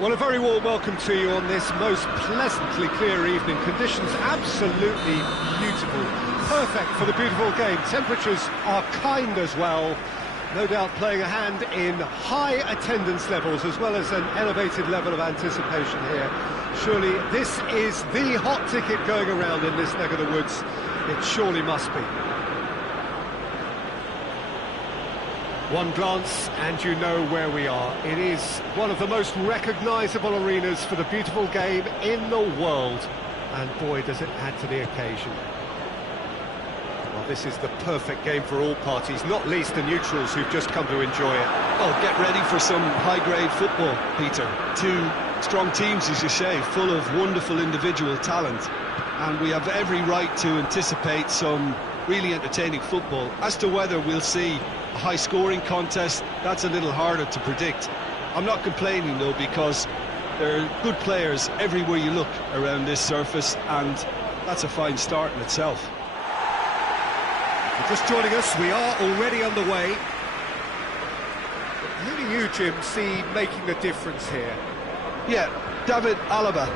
Well, a very warm welcome to you on this most pleasantly clear evening. Conditions absolutely beautiful, perfect for the beautiful game. Temperatures are kind as well, no doubt playing a hand in high attendance levels as well as an elevated level of anticipation here. Surely this is the hot ticket going around in this neck of the woods. It surely must be. One glance and you know where we are. It is one of the most recognisable arenas for the beautiful game in the world. And boy, does it add to the occasion. Well, this is the perfect game for all parties, not least the neutrals who've just come to enjoy it. Well, get ready for some high-grade football, Peter. Two strong teams, as you say, full of wonderful individual talent. And we have every right to anticipate some really entertaining football. As to whether we'll see a high-scoring contest, that's a little harder to predict. I'm not complaining, though, because there are good players everywhere you look around this surface, and that's a fine start in itself. Just joining us, we are already underway. Who do you, Jim, see making the difference here? Yeah, David Alaba,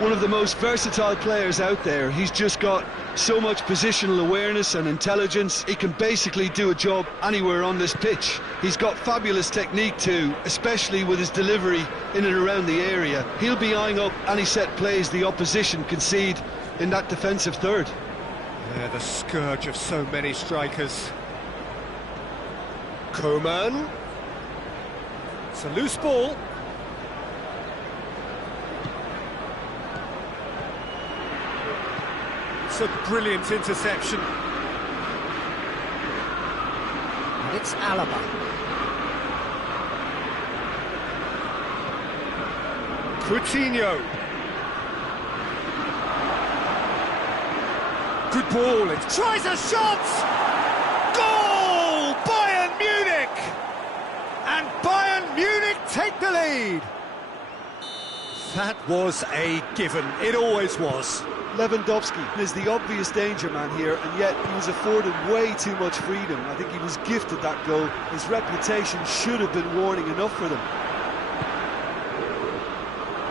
one of the most versatile players out there. He's just got so much positional awareness and intelligence. He can basically do a job anywhere on this pitch. He's got fabulous technique too, especially with his delivery in and around the area. He'll be eyeing up any set plays the opposition concede in that defensive third. Yeah, the scourge of so many strikers. Coman. It's a loose ball. It's a brilliant interception. And it's Alaba. Coutinho. Good ball, it tries a shot! Goal! Bayern Munich! And Bayern Munich take the lead! That was a given, it always was. Lewandowski is the obvious danger man here, and yet he was afforded way too much freedom. I think he was gifted that goal. His reputation should have been warning enough for them.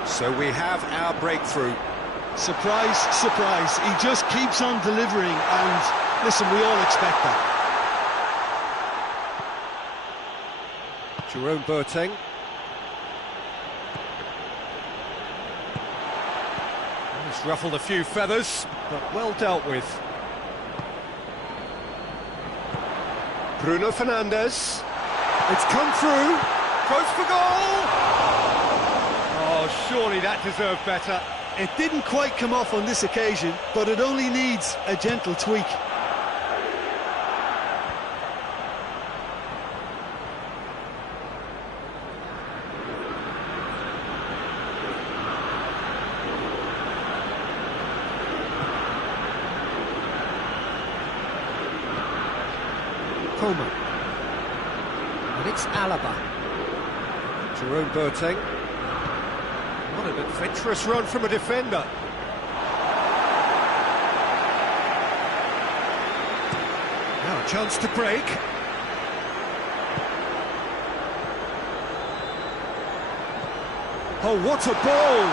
So we have our breakthrough. Surprise, surprise, he just keeps on delivering, and listen, we all expect that. Jerome Boateng. He's ruffled a few feathers, but well dealt with. Bruno Fernandes. It's come through. Goes for goal! Oh, surely that deserved better. It didn't quite come off on this occasion, but it only needs a gentle tweak. Coman. And it's Alaba. Jerome Boateng. What an adventurous run from a defender. Now a chance to break. Oh, what a ball!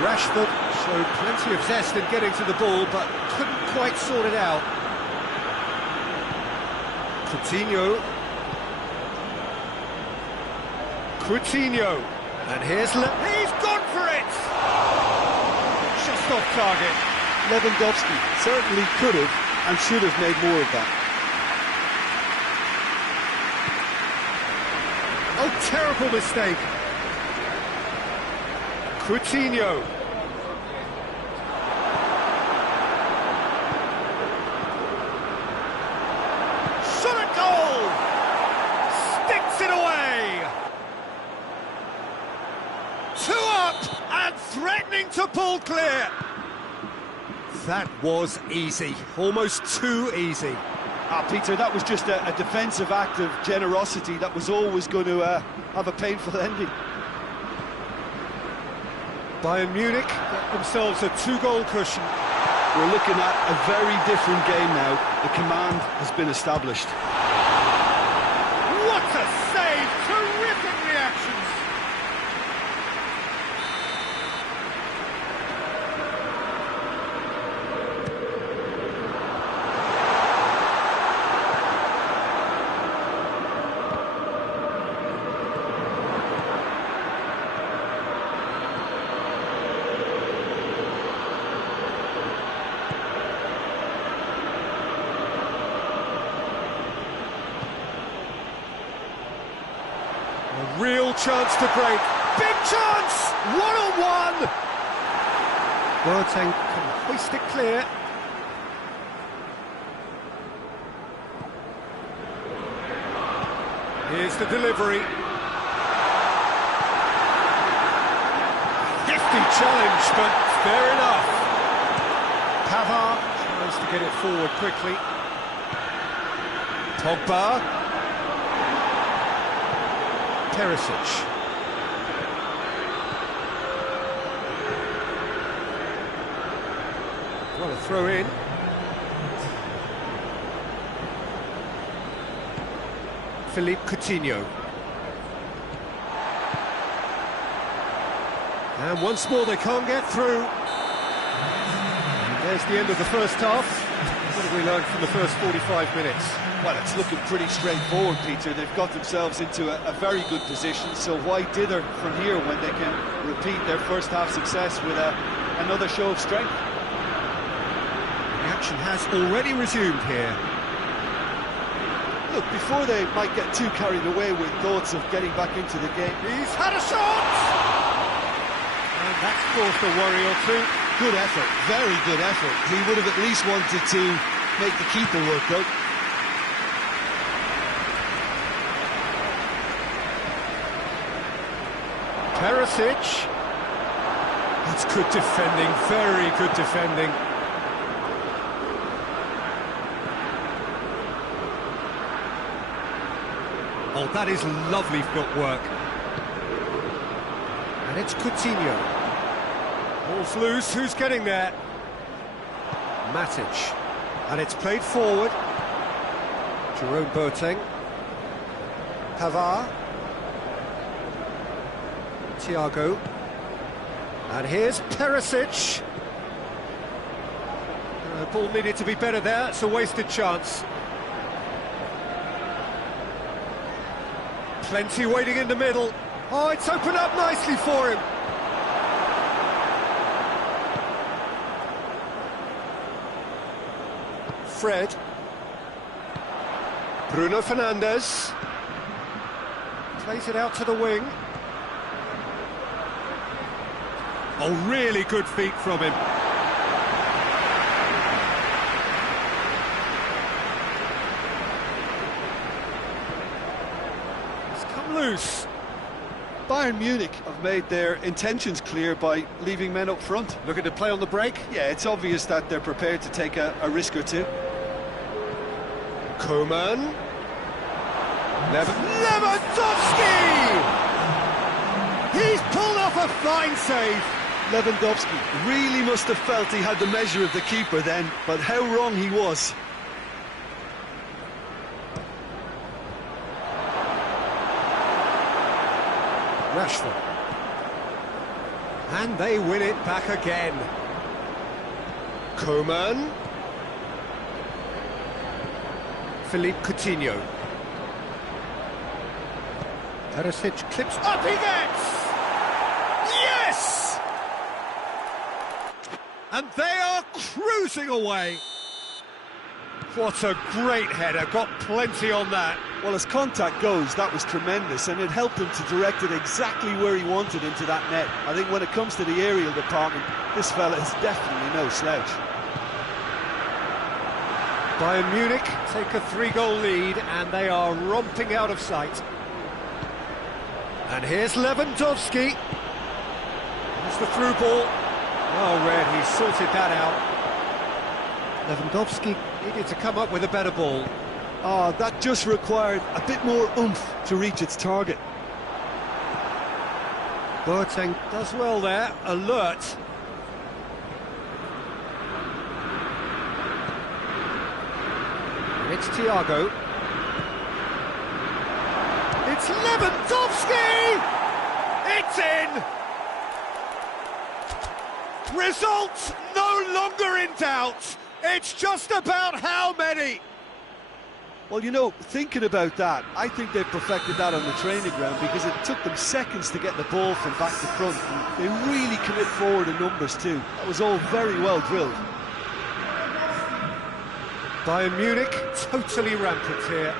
Rashford showed plenty of zest in getting to the ball, but couldn't quite sort it out. Coutinho, and he's gone for it! Just off target. Lewandowski certainly could have and should have made more of that. Oh, terrible mistake. Coutinho. Shot at goal! Sticks it away! 2 up and threatening to pull clear. That was easy, almost too easy. Peter, that was just a defensive act of generosity that was always going to have a painful ending. Bayern Munich get themselves a 2-goal cushion. We're looking at a very different game now. The command has been established. What a save! chance to break. Big chance! One-on-one! Boateng can hoist it clear. Here's the delivery. Hefty challenge, but fair enough. Thar tries to get it forward quickly. Pogba. Perisic. Well, a throw in. Philippe Coutinho. And once more they can't get through. And there's the end of the first half. What have we learned from the first 45 minutes? Well, it's looking pretty straightforward, Peter. They've got themselves into a very good position, so why dither from here when they can repeat their first half success with another show of strength? The action has already resumed here. Look, before they might get too carried away with thoughts of getting back into the game. He's had a shot! And that's caused a worry or two. Good effort, very good effort. He would have at least wanted to make the keeper work, though. Perisic. That's good defending, very good defending. Oh, that is lovely footwork. And it's Coutinho. Ball's loose, who's getting there? Matic. And it's played forward. Jerome Boateng. Thar. Thiago. And here's Perisic. The ball needed to be better there, it's a wasted chance. Plenty waiting in the middle. Oh, it's opened up nicely for him. Fred. Bruno Fernandes. Plays it out to the wing. Oh, really good feet from him. It's come loose. Bayern Munich have made their intentions clear by leaving men up front. Looking to play on the break. Yeah, it's obvious that they're prepared to take a risk or two. Coman. Lewandowski! He's pulled off a fine save. Lewandowski really must have felt he had the measure of the keeper then, but how wrong he was. Rashford. And they win it back again. Coman. Philippe Coutinho. Perisic clips up, he gets! Yes! And they are cruising away. What a great header, got plenty on that. Well, as contact goes, that was tremendous, and it helped him to direct it exactly where he wanted into that net. I think when it comes to the aerial department, this fella is definitely no slouch. Bayern Munich take a 3-goal lead, and they are romping out of sight. And here's Lewandowski. There's the through ball. Oh, Red, he sorted that out. Lewandowski needed to come up with a better ball. Oh, that just required a bit more oomph to reach its target. Boateng does well there, alert. And it's Thiago. It's Lewandowski! It's in! Results no longer in doubt. It's just about how many. Well, you know, thinking about that, I think they've perfected that on the training ground because it took them seconds to get the ball from back to front. And they really commit forward in numbers too. That was all very well drilled. Bayern Munich totally rampant here.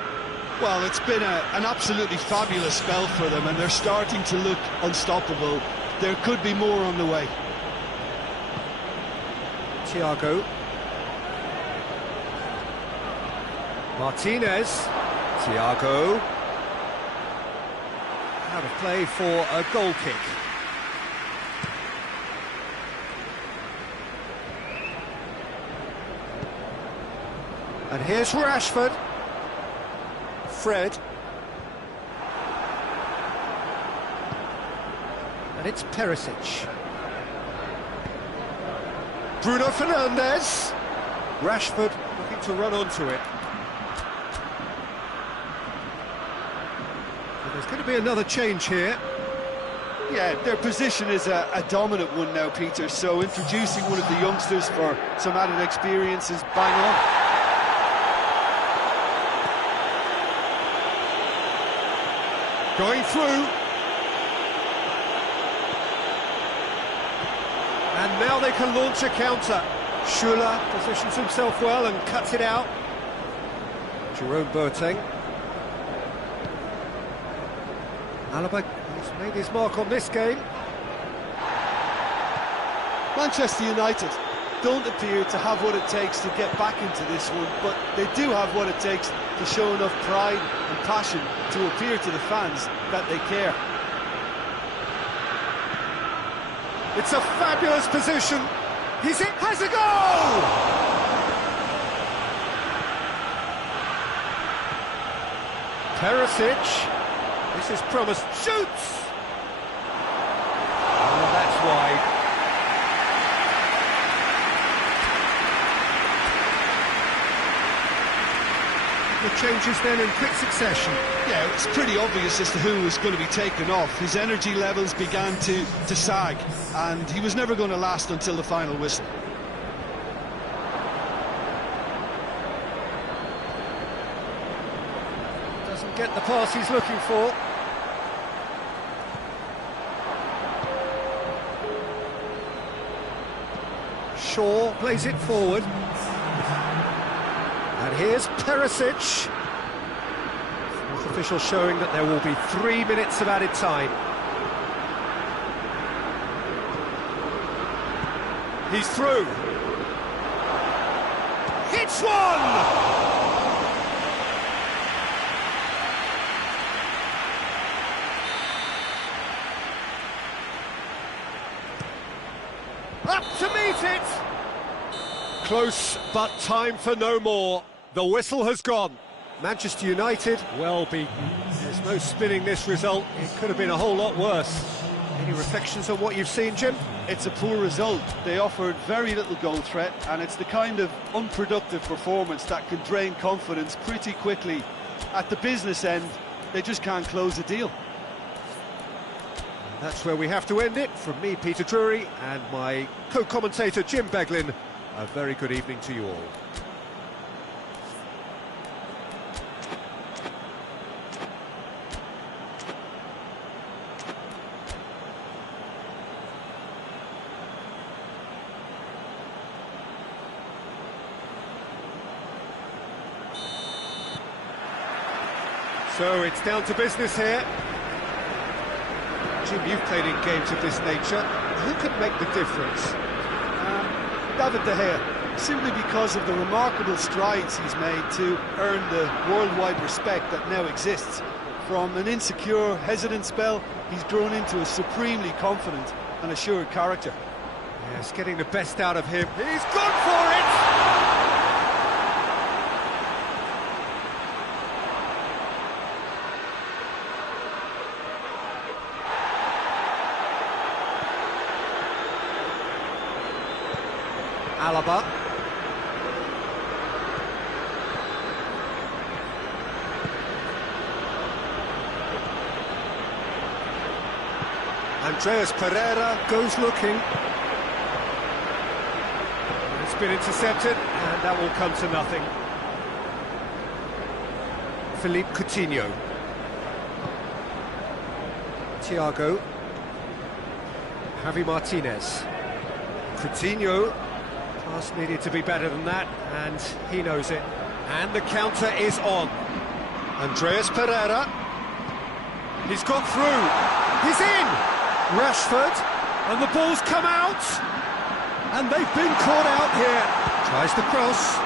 Well, it's been an absolutely fabulous spell for them, and they're starting to look unstoppable. There could be more on the way. Thiago. Martinez. Thiago. Out of play for a goal kick. And here's Rashford. Fred. And it's Perisic. Bruno Fernandes. Rashford looking to run onto it. And there's going to be another change here. Yeah, their position is a dominant one now, Peter, so introducing one of the youngsters for some added experience is bang on. Going through. And now they can launch a counter. Schüller positions himself well and cuts it out. Jerome Boateng. Alaba has made his mark on this game. Manchester United don't appear to have what it takes to get back into this one, but they do have what it takes to show enough pride and passion to appear to the fans that they care. It's a fabulous position. Has a goal! Perisic. This is promised. Shoots! And that's wide. The changes then in quick succession. Yeah, it's pretty obvious as to who was going to be taken off. His energy levels began to sag, and he was never going to last until the final whistle. Doesn't get the pass he's looking for. Shaw plays it forward. And here's Perisic. Fourth official showing that there will be 3 minutes of added time. He's through. Hits one! Up to meet it! Close, but time for no more. The whistle has gone. Manchester United, well beaten. There's no spinning this result. It could have been a whole lot worse. Any reflections on what you've seen, Jim? It's a poor result. They offered very little goal threat, and it's the kind of unproductive performance that can drain confidence pretty quickly. At the business end, they just can't close a deal. That's where we have to end it. From me, Peter Drury, and my co-commentator, Jim Beglin, a very good evening to you all. So it's down to business here. Jim, you've played in games of this nature. Who could make the difference? David De Gea, simply because of the remarkable strides he's made to earn the worldwide respect that now exists. From an insecure, hesitant spell, he's grown into a supremely confident and assured character. Yes, getting the best out of him. He's gone for it! Alaba. Andreas Pereira goes looking. It's been intercepted, and that will come to nothing. Philippe Coutinho. Thiago. Javi Martinez. Coutinho. Pass needed to be better than that, and he knows it. And the counter is on. Andreas Pereira. He's got through. He's in. Rashford. And the ball's come out. And they've been caught out here. Tries the cross.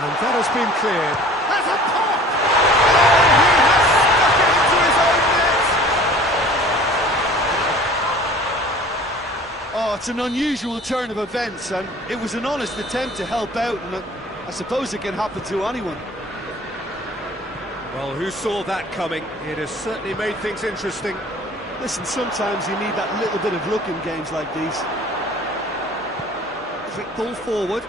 And that has been cleared. That's a pop! Oh, it's an unusual turn of events, and it was an honest attempt to help out, and I suppose it can happen to anyone. Well, who saw that coming? It has certainly made things interesting. Listen, sometimes you need that little bit of luck in games like these. Quick ball forward.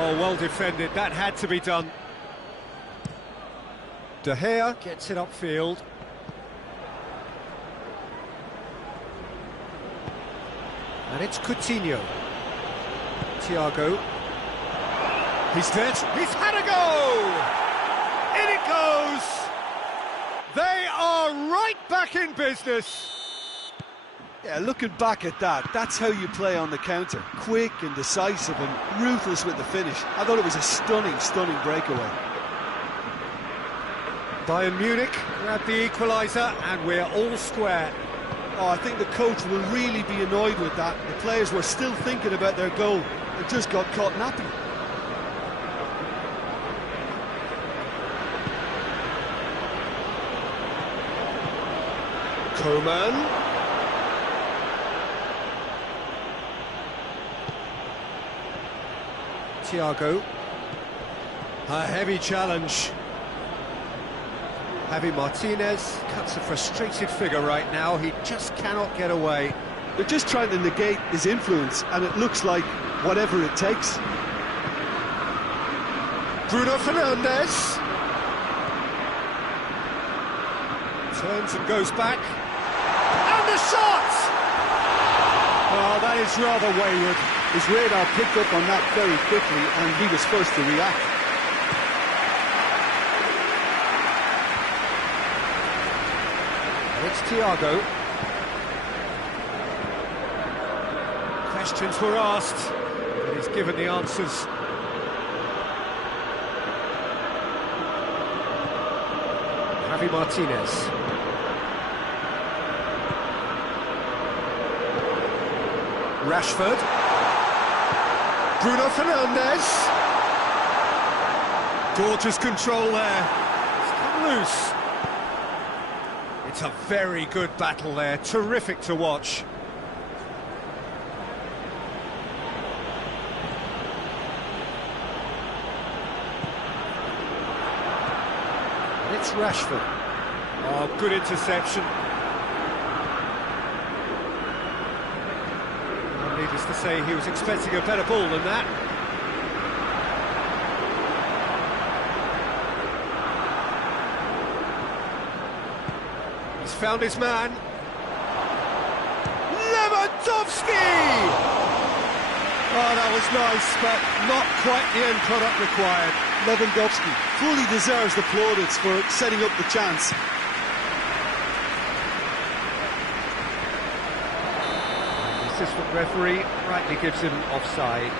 Oh, well defended. That had to be done. De Gea gets it upfield. And it's Coutinho. Thiago. He's dead. He's had a go! In it goes! They are right back in business. Yeah, looking back at that, that's how you play on the counter. Quick and decisive and ruthless with the finish. I thought it was a stunning, stunning breakaway. Bayern Munich grab the equaliser and we're all square. Oh, I think the coach will really be annoyed with that. The players were still thinking about their goal and just got caught napping. Coman. Thiago. A heavy challenge. Javi Martinez cuts a frustrated figure right now. He just cannot get away. They're just trying to negate his influence, and it looks like whatever it takes. Bruno Fernandes. Turns and goes back. And the shot! Oh, that is rather wayward. His radar picked up on that very quickly, and he was first to react. It's Thiago. Questions were asked, but he's given the answers. Javi Martinez. Rashford. Bruno Fernandes. Gorgeous control there. It's come loose. It's a very good battle there, terrific to watch. And it's Rashford. Oh, good interception. Well, needless to say, he was expecting a better ball than that. Found his man. Lewandowski! Oh, that was nice, but not quite the end product required. Lewandowski fully deserves the plaudits for setting up the chance. The assistant referee rightly gives him offside.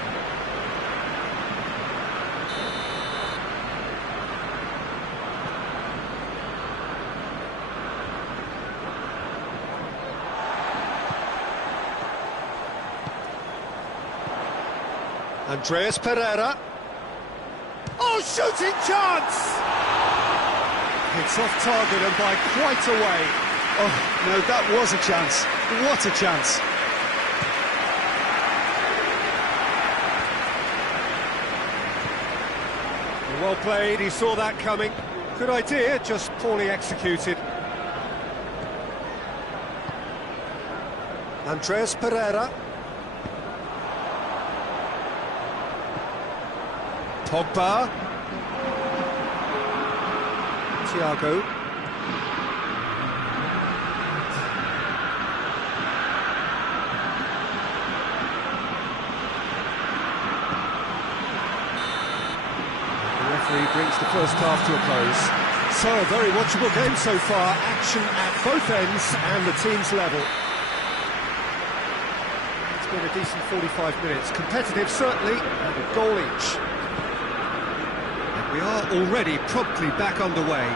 Andreas Pereira. Oh, shooting chance! It's off target and by quite a way. Oh, no, that was a chance. What a chance. Well played, he saw that coming. Good idea, just poorly executed. Andreas Pereira. Pogba. Thiago. The referee brings the first half to a close. So, a very watchable game so far. Action at both ends and the team's level. It's been a decent 45 minutes. Competitive, certainly, and a goal each. And we are already promptly back underway.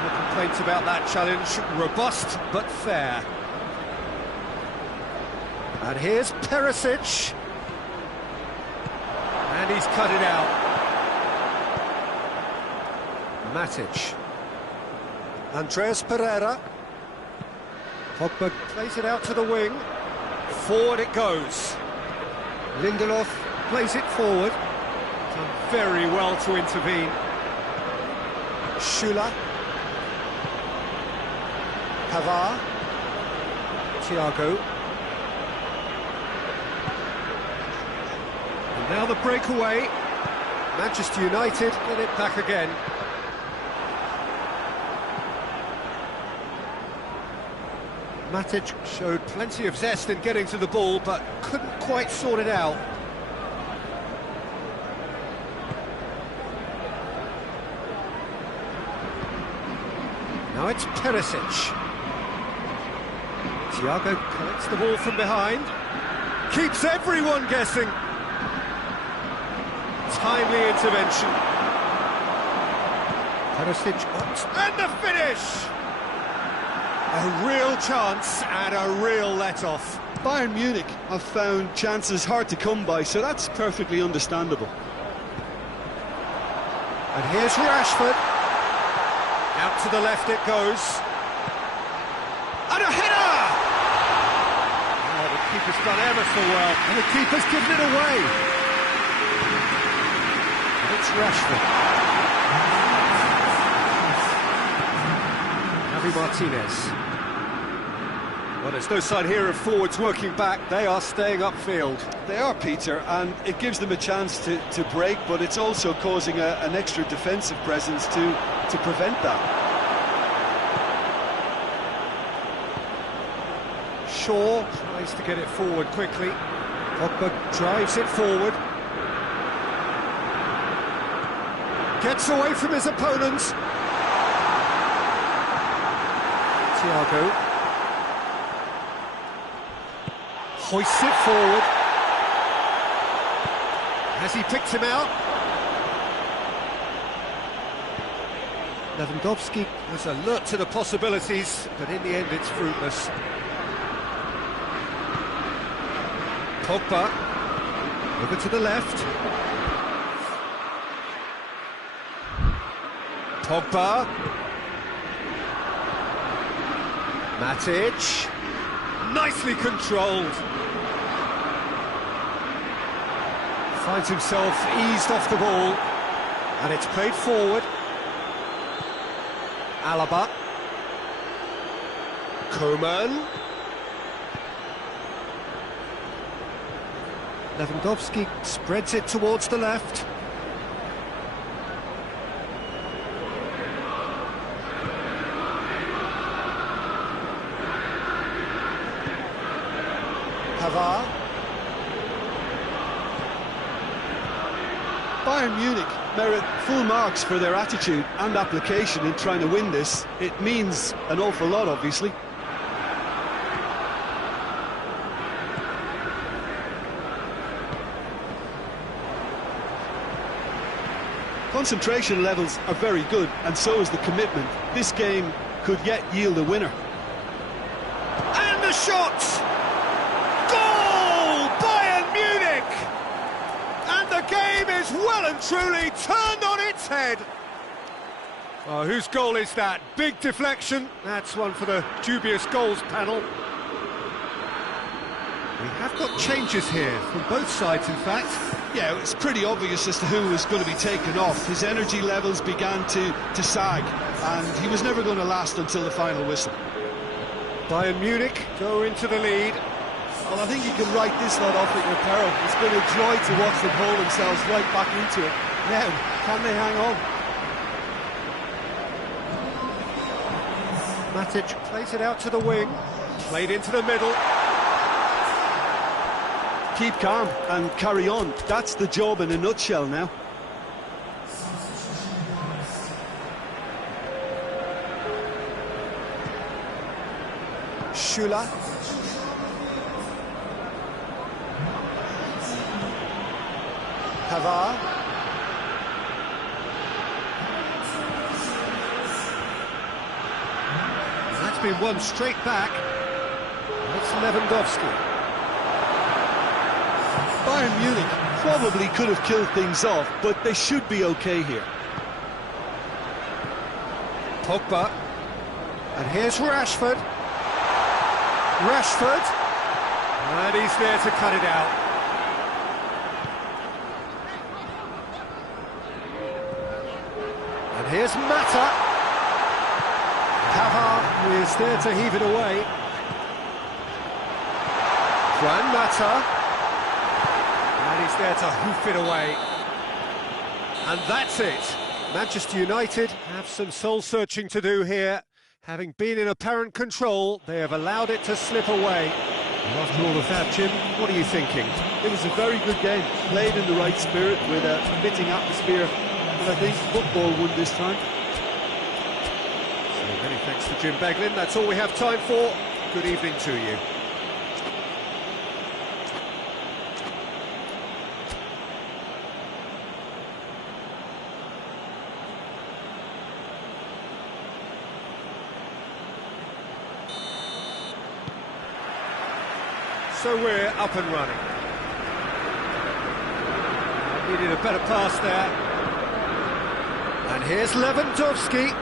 No complaints about that challenge. Robust, but fair. And here's Perisic. And he's cut it out. Matic. Andreas Pereira. Pogba plays it out to the wing. Forward it goes. Lindelof plays it forward. Done very well to intervene. Schüller. Pavard. Thiago. And now the breakaway. Manchester United get it back again. Matic showed plenty of zest in getting to the ball, but couldn't quite sort it out. Now it's Perisic. Thiago collects the ball from behind. Keeps everyone guessing. Timely intervention. Perisic and the finish! A real chance and a real let-off. Bayern Munich have found chances hard to come by, so that's perfectly understandable. And here's Rashford. Out to the left it goes. And a header! Oh, the keeper's done ever so well. And the keeper's given it away. And it's Rashford. Javi Martinez. Well, there's no sign here of forwards working back. They are staying upfield. They are, Peter, and it gives them a chance to break, but it's also causing an extra defensive presence to prevent that. Shaw tries to get it forward quickly. Pogba drives it forward. Gets away from his opponents. Thiago. Hoists it forward. Has he picked him out? Lewandowski was alert to the possibilities, but in the end it's fruitless. Pogba, over to the left. Pogba. Matic. Nicely controlled. Finds himself eased off the ball. And it's played forward. Alaba. Coman. Lewandowski spreads it towards the left. Pavard. Bayern Munich merit full marks for their attitude and application in trying to win this. It means an awful lot, obviously. Concentration levels are very good, and so is the commitment. This game could yet yield a winner. And the shot! Goal! Bayern Munich! And the game is well and truly turned on its head. Oh, whose goal is that? Big deflection. That's one for the dubious goals panel. We have got changes here from both sides, in fact. Yeah, it's pretty obvious as to who was going to be taken off. His energy levels began to sag, and he was never going to last until the final whistle. Bayern Munich go into the lead. Well, I think you can write this lot off at your peril. It's been a joy to watch them haul themselves right back into it. Now, can they hang on? Matic plays it out to the wing. Played into the middle. Keep calm and carry on. That's the job in a nutshell now. Shula. Thar. That's been won straight back. It's Lewandowski. Bayern Munich probably could have killed things off, but they should be okay here. Pogba. And here's Rashford. Rashford. And he's there to cut it out. And here's Mata. Thar is there to heave it away. Juan Mata. And he's there to hoof it away. And that's it. Manchester United have some soul-searching to do here. Having been in apparent control, they have allowed it to slip away. And after all of that, Jim, what are you thinking? It was a very good game, played in the right spirit with a fitting atmosphere, and I think football won this time. So many thanks to Jim Beglin. That's all we have time for. Good evening to you. So we're up and running. Needed a better pass there. And here's Lewandowski.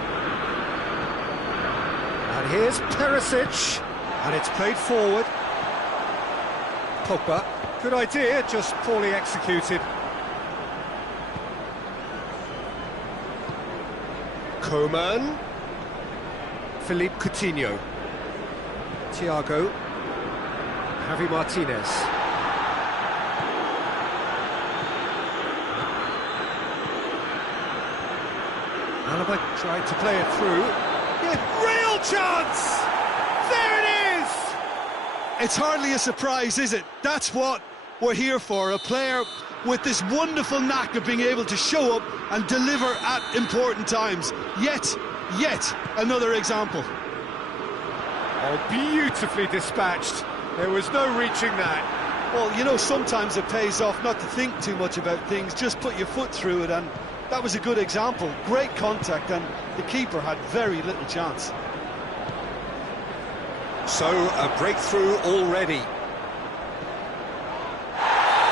And here's Perisic. And it's played forward. Pogba. Good idea, just poorly executed. Coman. Philippe Coutinho. Thiago. Javi Martinez. Alaba tried to play it through. Yeah, real chance! There it is! It's hardly a surprise, is it? That's what we're here for, a player with this wonderful knack of being able to show up and deliver at important times. Yet another example. Oh, beautifully dispatched. There was no reaching that. Well, you know, sometimes it pays off not to think too much about things, just put your foot through it, and that was a good example. Great contact, and the keeper had very little chance. So, a breakthrough already.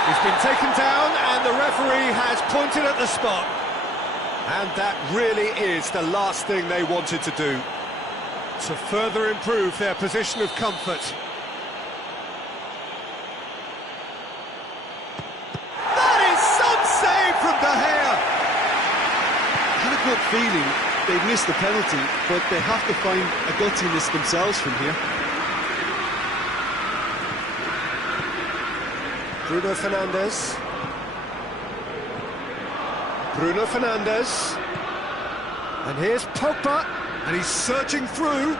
He's been taken down, and the referee has pointed at the spot. And that really is the last thing they wanted to do, to further improve their position of comfort. From De Gea. I had a good feeling they'd missed the penalty, but they have to find a gutsiness themselves from here. Bruno Fernandes. Bruno Fernandes. And here's Pogba. And he's searching through.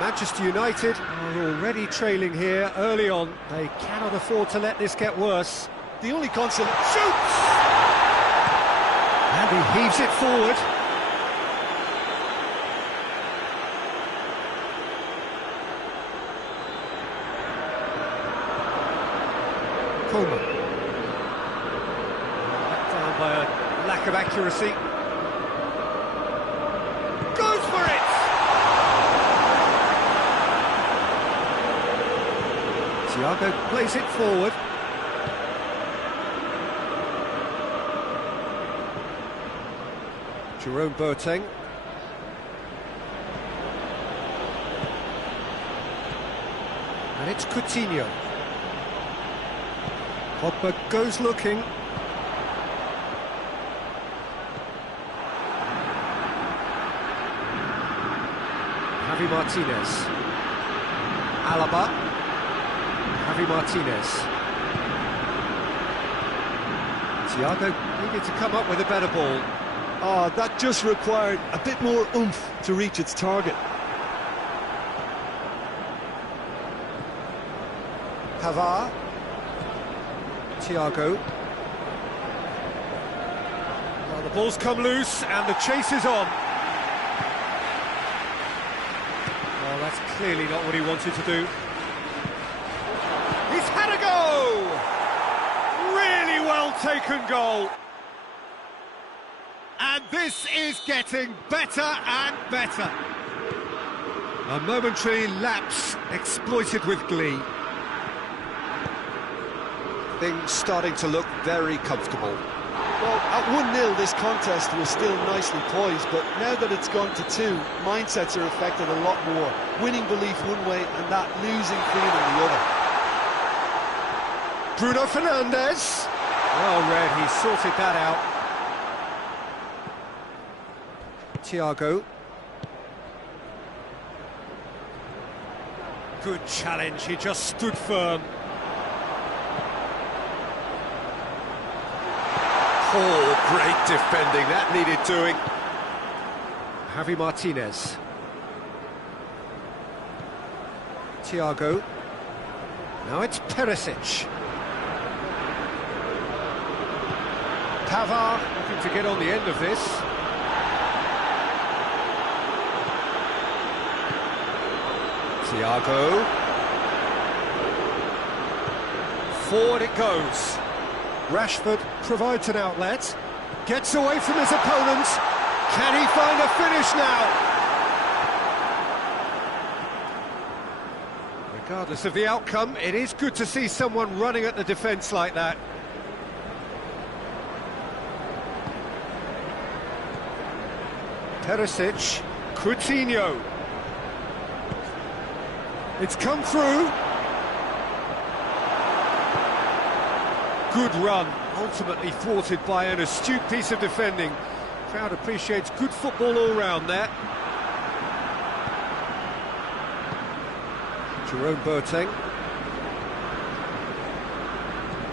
Manchester United are already trailing here early on. They cannot afford to let this get worse. The only consolation... Shoots! And he heaves it forward. Coman. Let down by a lack of accuracy. Goes for it! Thiago plays it forward. Jerome Boateng. And it's Coutinho. Pogba goes looking. Javi Martinez. Alaba. Javi Martinez. Thiago needed to come up with a better ball. Oh, that just required a bit more oomph to reach its target. Thar. Thiago. Well, the ball's come loose and the chase is on. Well, that's clearly not what he wanted to do. He's had a go! Really well taken goal. And this is getting better and better. A momentary lapse exploited with glee. Things starting to look very comfortable. Well, at 1-0 this contest was still nicely poised, but now that it's gone to 2, mindsets are affected a lot more. Winning belief one way and that losing feeling the other. Bruno Fernandes. Well read, he sorted that out. Thiago. Good challenge, he just stood firm. Oh, great defending, that needed doing. Javi Martinez. Thiago. Now it's Perisic. Thar looking to get on the end of this. Thiago. Forward it goes. Rashford provides an outlet. Gets away from his opponent. Can he find a finish now? Regardless of the outcome, it is good to see someone running at the defence like that. Perisic, Coutinho. It's come through. Good run, ultimately thwarted by an astute piece of defending. Crowd appreciates good football all round there. Jerome Boateng.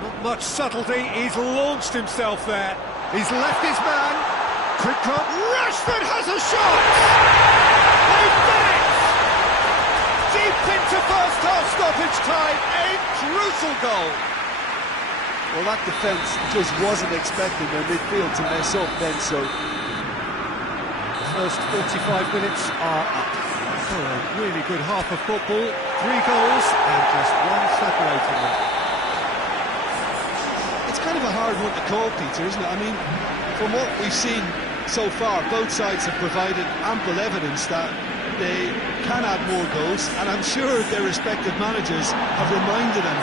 Not much subtlety, he's launched himself there. He's left his man. Quick cut, Rashford has a shot! They've done it! Deep into first half stoppage time, a crucial goal. Well, that defence just wasn't expecting their midfield to mess up then, so... The first 45 minutes are up. So a really good half of football, 3 goals and just one separating them. It's kind of a hard one to call, Peter, isn't it? I mean, from what we've seen so far, both sides have provided ample evidence that they can add more goals, and I'm sure their respective managers have reminded them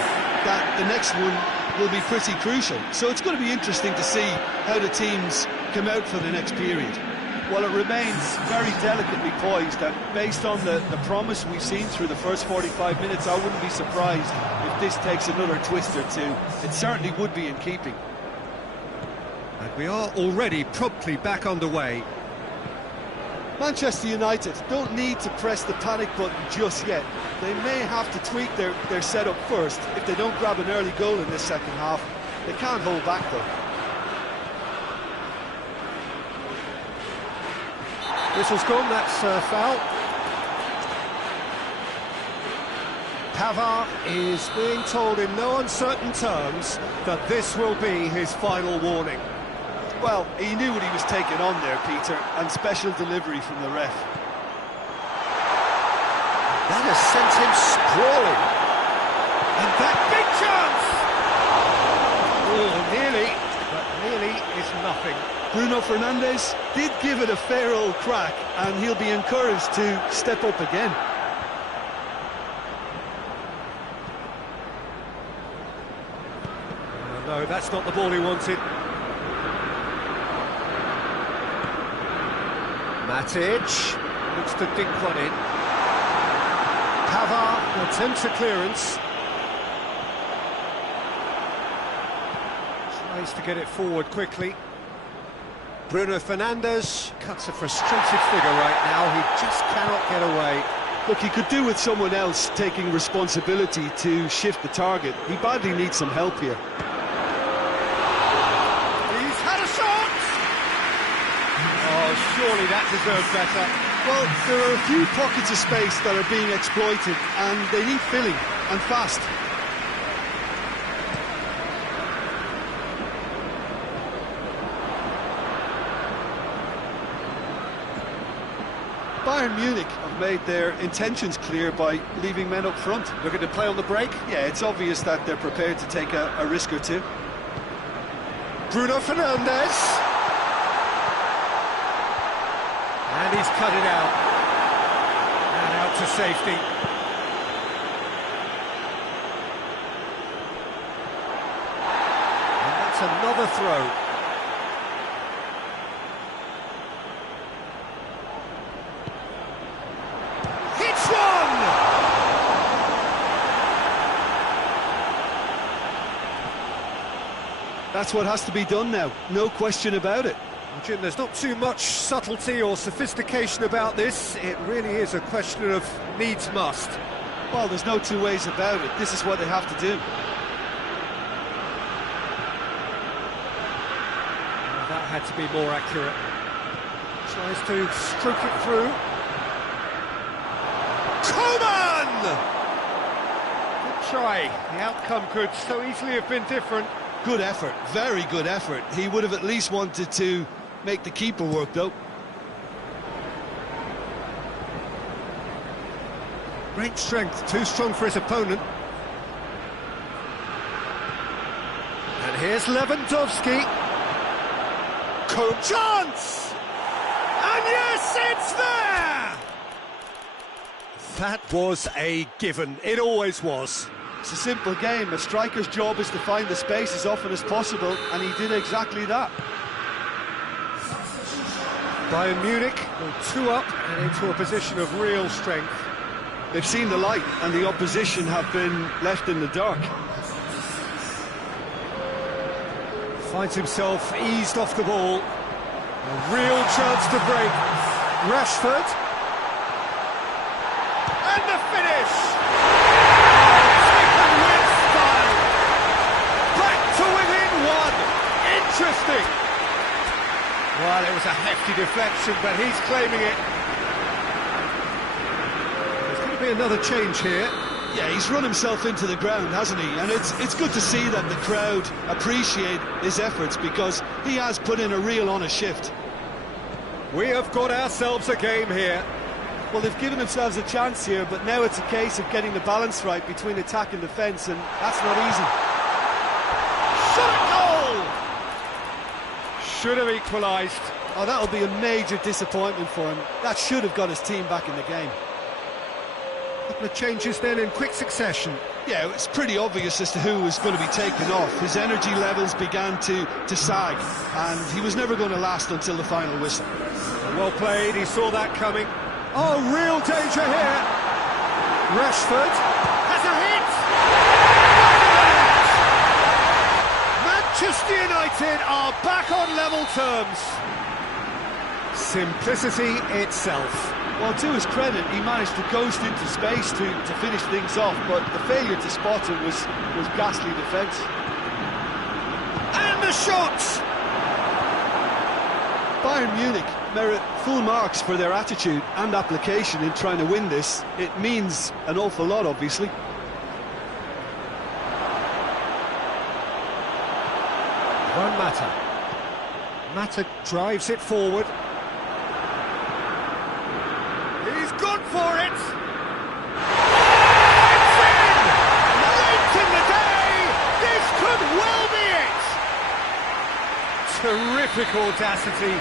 that the next one will be pretty crucial. So it's going to be interesting to see how the teams come out for the next period. Well, it remains very delicately poised, and based on the promise we've seen through the first 45 minutes, I wouldn't be surprised if this takes another twist or two. It certainly would be in keeping. And we are already promptly back underway. Manchester United don't need to press the panic button just yet. They may have to tweak their setup first if they don't grab an early goal in this second half. They can't hold back though. Whistle's gone, that's foul. Thar is being told in no uncertain terms that this will be his final warning. Well, he knew what he was taking on there, Peter, and special delivery from the ref. That has sent him sprawling. And that big chance! Oh, nearly, but nearly is nothing. Bruno Fernandes did give it a fair old crack, and he'll be encouraged to step up again. No, that's not the ball he wanted. Matic looks to dink one in. Thar attempts a clearance. Tries to get it forward quickly. Bruno Fernandes cuts a frustrated figure right now. He just cannot get away. Look, he could do with someone else taking responsibility to shift the target. He badly needs some help here. He's had a shot! Oh, surely that deserved better. Well, there are a few pockets of space that are being exploited, and they need filling, and fast. Bayern Munich have made their intentions clear by leaving men up front. Looking to play on the break. Yeah, it's obvious that they're prepared to take a risk or two. Bruno Fernandes. And he's cut it out. And out to safety. And that's another throw. Hits one! That's what has to be done now, no question about it. Jim, there's not too much subtlety or sophistication about this. It really is a question of needs must. Well, there's no two ways about it. This is what they have to do. That had to be more accurate. Tries to stroke it through. Coman! Good try. The outcome could so easily have been different. Good effort, very good effort. He would have at least wanted to make the keeper work, though. Great strength, too strong for his opponent. And here's Lewandowski. Chance! And yes, it's there! That was a given. It always was. It's a simple game. A striker's job is to find the space as often as possible, and he did exactly that. Bayern Munich go 2 up and into a position of real strength. They've seen the light, and the opposition have been left in the dark. Finds himself eased off the ball. A real chance to break. Rashford. And the finish! Second win style. Back to within 1. Interesting. Well, it was a hefty deflection, but he's claiming it. There's going to be another change here. Yeah, he's run himself into the ground, hasn't he? And it's good to see that the crowd appreciate his efforts, because he has put in a real honest shift. We have got ourselves a game here. Well, they've given themselves a chance here, but now it's a case of getting the balance right between attack and defence, and that's not easy. Shot at goal! Should have equalised. Oh, that'll be a major disappointment for him. That should have got his team back in the game. Couple of changes then in quick succession. Yeah, it's pretty obvious as to who was going to be taken off. His energy levels began to sag, and he was never going to last until the final whistle. Well played, he saw that coming. Oh, real danger here. Rashford has a hit. Manchester United are back on level terms. Simplicity itself. Well, to his credit, he managed to coast into space to finish things off, but the failure to spot it was ghastly defence. And the shot! Bayern Munich merit full marks for their attitude and application in trying to win this. It means an awful lot, obviously. Juan Mata. Mata drives it forward. He's gone for it! It's in! Late in the day! This could well be it! Terrific audacity,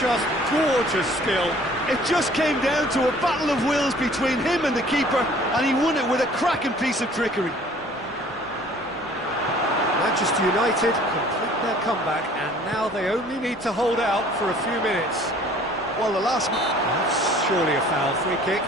just gorgeous skill. It just came down to a battle of wills between him and the keeper, and he won it with a cracking piece of trickery. Manchester United complete their comeback, and now they only need to hold out for a few minutes. Well, the last... That's surely a foul, free kick.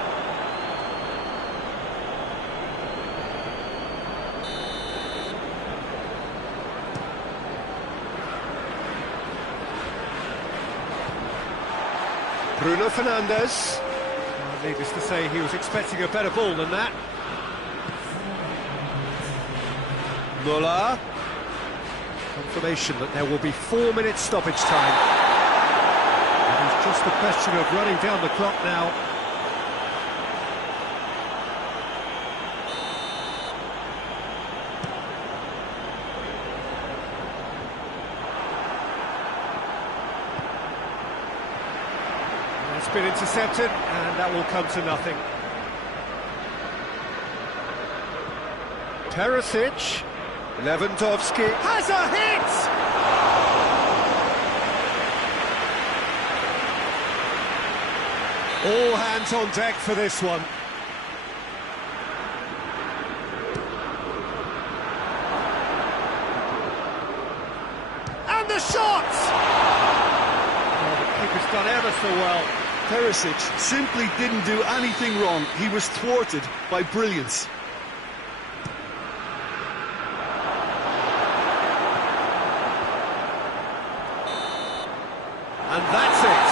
Bruno Fernandes. Well, needless to say, he was expecting a better ball than that. Muller. Confirmation that there will be 4 minutes stoppage time. It is just a question of running down the clock now. been intercepted, and that will come to nothing. Perisic, Lewandowski has a hit! All hands on deck for this one. And the shot! Oh, the keeper's done ever so well. Perisic simply didn't do anything wrong. He was thwarted by brilliance. And that's it.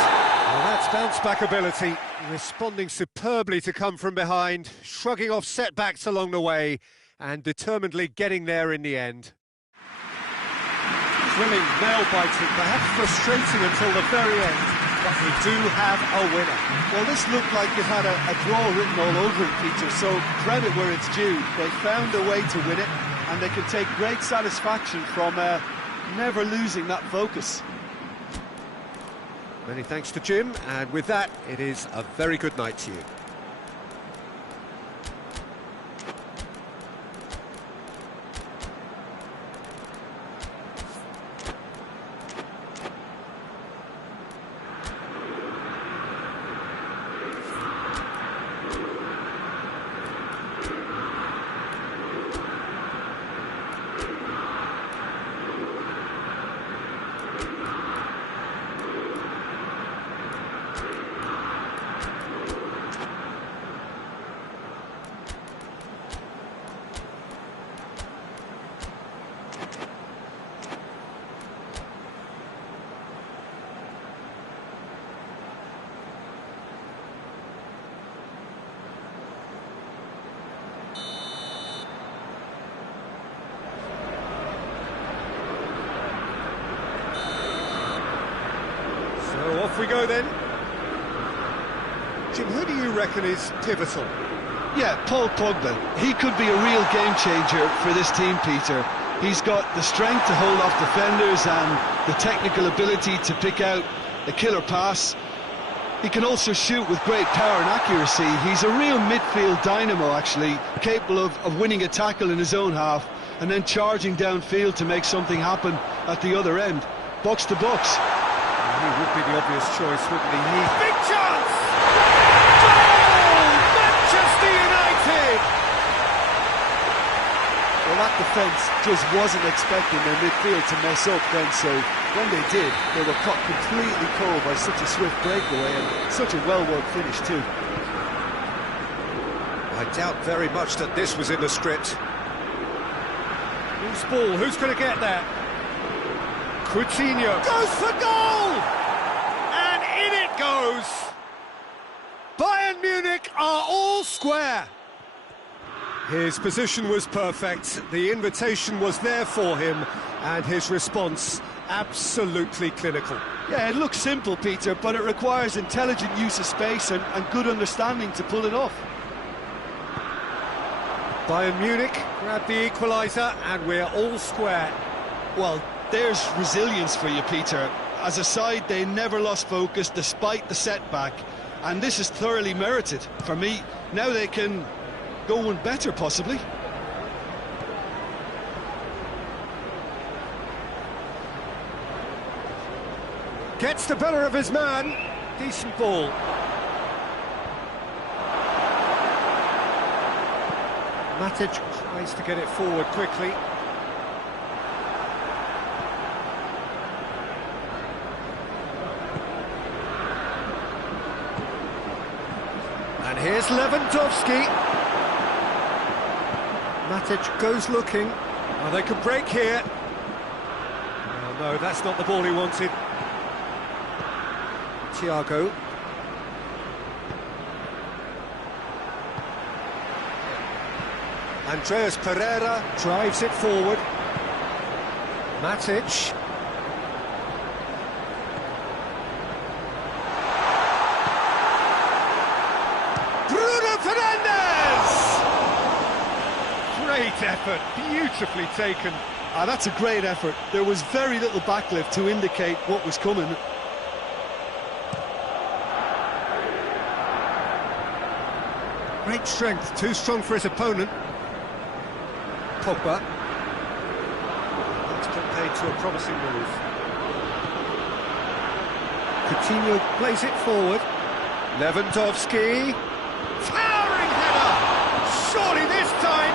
Well, that's bounce-back ability, responding superbly to come from behind, shrugging off setbacks along the way, and determinedly getting there in the end. Thrilling, nail-biting, perhaps frustrating until the very end, but we do have a winner. Well, this looked like it had a draw written all over it, Peter, so credit where it's due. They found a way to win it, and they can take great satisfaction from never losing that focus. Many thanks to Jim, and with that, it is a very good night to you. So off we go then. Jim, who do you reckon is pivotal? Yeah, Paul Pogba. He could be a real game changer for this team, Peter. He's got the strength to hold off defenders and the technical ability to pick out a killer pass. He can also shoot with great power and accuracy. He's a real midfield dynamo, actually, capable of winning a tackle in his own half and then charging downfield to make something happen at the other end. Box to box. He would be the obvious choice, wouldn't he? Big chance! Goal! Manchester United! Well, that defence just wasn't expecting their midfield to mess up then, so when they did, they were caught completely cold by such a swift breakaway and such a well-worked finish too. I doubt very much that this was in the script. Loose ball, who's going to get that? Coutinho goes for goal! And in it goes! Bayern Munich are all square. His position was perfect, the invitation was there for him, and his response absolutely clinical. Yeah, it looks simple, Peter, but it requires intelligent use of space and good understanding to pull it off. Bayern Munich grab the equaliser, and we're all square. Well, there's resilience for you, Peter. As a side, they never lost focus despite the setback, and this is thoroughly merited. For me, now they can go one better, possibly. Gets the better of his man. Decent ball. Matic tries to get it forward quickly. And here's Lewandowski. Matic goes looking. Oh, they could break here. Oh, no, that's not the ball he wanted. Thiago. Andreas Pereira drives it forward. Matic. Bruno Fernandes! Great effort, beautifully taken. That's a great effort. There was very little backlift to indicate what was coming. Great strength, too strong for his opponent. Pogba. That's put paid to a promising move. Coutinho plays it forward. Lewandowski. Towering header! Surely this time!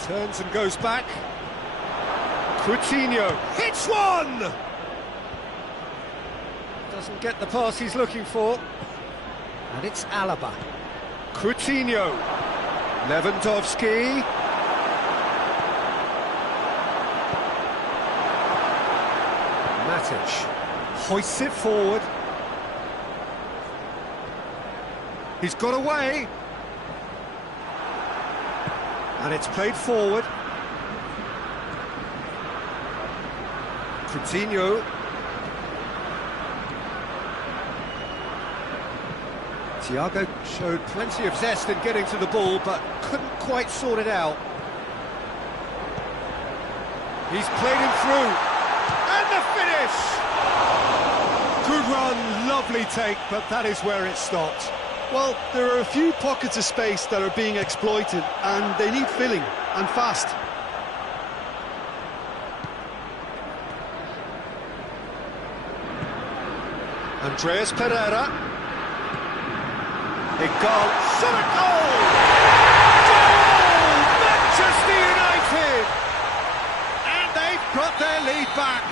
Turns and goes back. Coutinho hits one! Doesn't get the pass he's looking for. And it's Alaba. Coutinho. Lewandowski. Matic hoists it forward. He's got away. And it's played forward. Coutinho. Thiago showed plenty of zest in getting to the ball, but couldn't quite sort it out. He's played him through. And the finish! Good run, lovely take, but that is where it stopped. Well, there are a few pockets of space that are being exploited, and they need filling, and fast. Andreas Pereira. Igal, shot a goal! Goal! Manchester United! And they've got their lead back.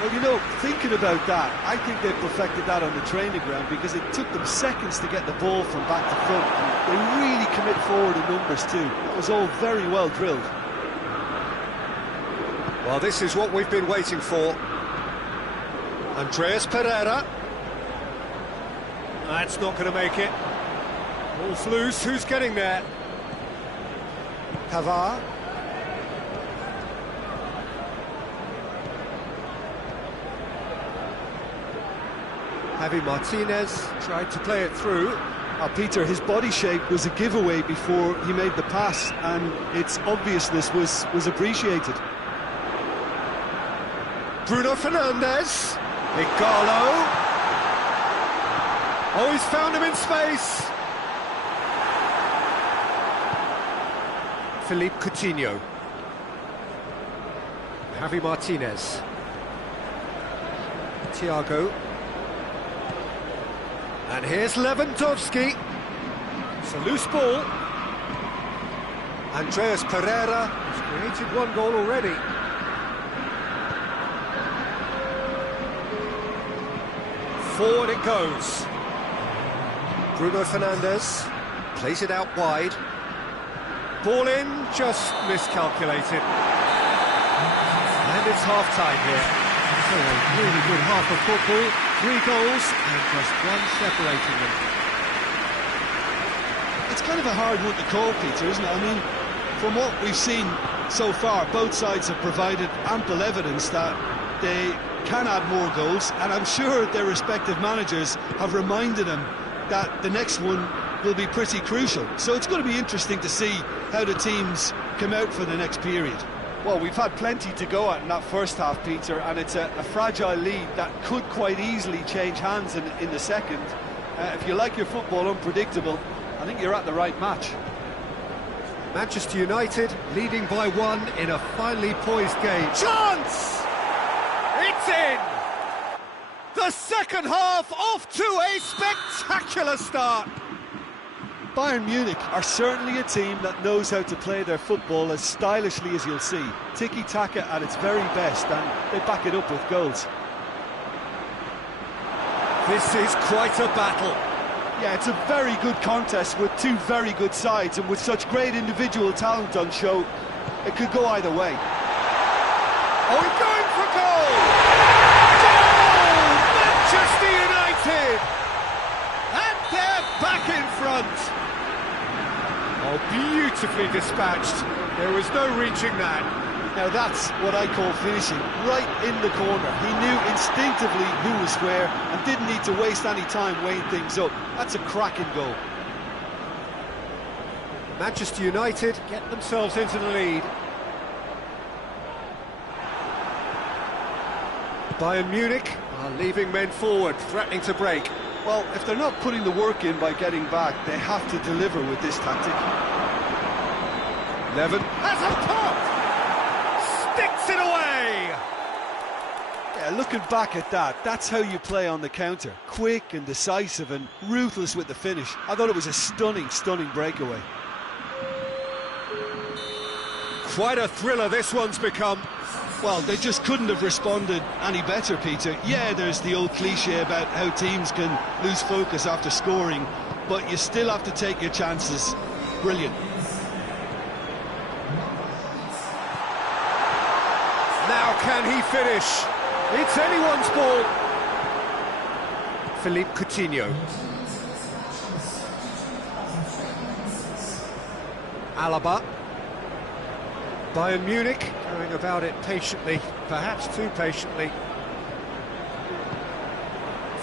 Well, you know, thinking about that, I think they perfected that on the training ground because it took them seconds to get the ball from back to front. And they really commit forward in numbers too. It was all very well drilled. Well, this is what we've been waiting for. Andreas Pereira. That's not going to make it. Ball's loose, who's getting there? Thar. Javi Martinez tried to play it through. Peter, his body shape was a giveaway before he made the pass, and its obviousness was appreciated. Bruno Fernandes. Igalo. Oh, he's found him in space. Philippe Coutinho. Javi Martinez. Thiago. And here's Lewandowski. It's a loose ball. Andreas Pereira has created one goal already. Forward it goes. Bruno Fernandes plays it out wide. Ball in, just miscalculated. And it's half-time here. So a really good half of football. 3 goals and just one separating them. It's kind of a hard one to call, Peter, isn't it? I mean, from what we've seen so far, both sides have provided ample evidence that they can add more goals, and I'm sure their respective managers have reminded them that the next one will be pretty crucial. So it's going to be interesting to see how the teams come out for the next period. Well, we've had plenty to go at in that first half, Peter, and it's a fragile lead that could quite easily change hands in the second. If you like your football unpredictable, I think you're at the right match. Manchester United leading by 1 in a finely poised game. Chance! It's in! The second half off to a spectacular start. Bayern Munich are certainly a team that knows how to play their football as stylishly as you'll see. Tiki-taka at its very best, and they back it up with goals. This is quite a battle. Yeah, it's a very good contest with two very good sides, and with such great individual talent on show, it could go either way. Oh, he's going for goal! Goal! Manchester United! And they're back in front. Oh, beautifully dispatched. There was no reaching that. Now that's what I call finishing, right in the corner. He knew instinctively who was where and didn't need to waste any time weighing things up. That's a cracking goal. Manchester United get themselves into the lead. Bayern Munich are leaving men forward, threatening to break. Well, if they're not putting the work in by getting back, they have to deliver with this tactic. Levin has a pop! Sticks it away! Yeah, looking back at that, that's how you play on the counter. Quick and decisive and ruthless with the finish. I thought it was a stunning, stunning breakaway. Quite a thriller this one's become. Well, they just couldn't have responded any better, Peter. Yeah, there's the old cliche about how teams can lose focus after scoring, but you still have to take your chances. Brilliant. Now can he finish? It's anyone's ball. Philippe Coutinho. Alaba. Bayern Munich going about it patiently, perhaps too patiently.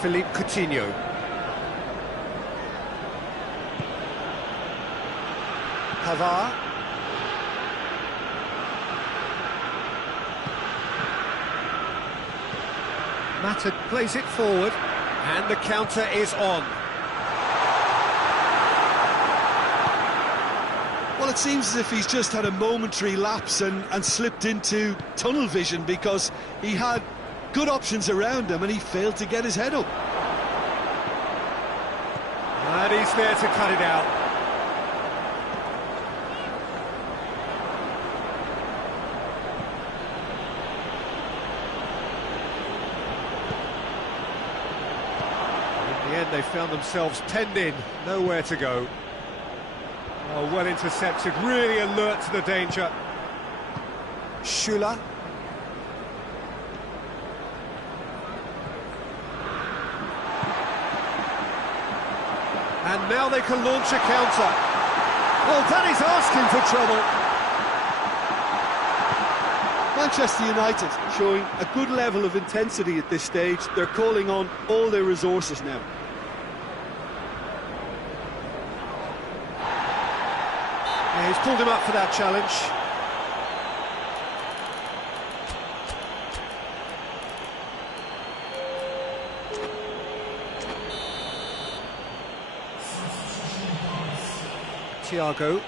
Philippe Coutinho. Thar. Mata plays it forward, and the counter is on. Well, it seems as if he's just had a momentary lapse and slipped into tunnel vision, because he had good options around him and he failed to get his head up. And he's there to cut it out. In the end, they found themselves penned in, nowhere to go. Oh, well intercepted, really alert to the danger. Schüller. And now they can launch a counter. Well, that is asking for trouble. Manchester United showing a good level of intensity at this stage. They're calling on all their resources now. Yeah, he's pulled him up for that challenge. Thiago.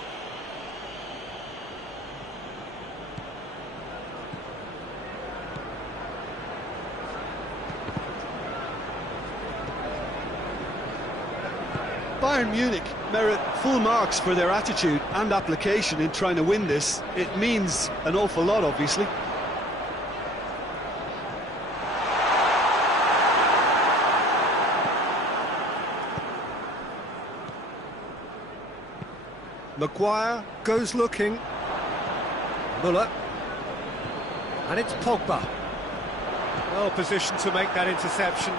Bayern Munich merit full marks for their attitude and application in trying to win this. It means an awful lot, obviously. Maguire goes looking. Müller. And it's Pogba. Well positioned to make that interception.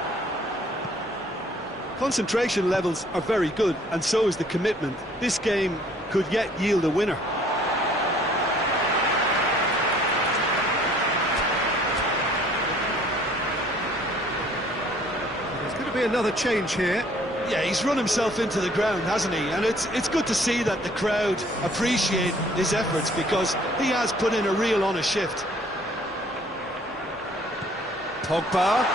Concentration levels are very good, and so is the commitment. This game could yet yield a winner. There's going to be another change here. Yeah, he's run himself into the ground, hasn't he? And it's good to see that the crowd appreciate his efforts, because he has put in a real honest shift. Pogba.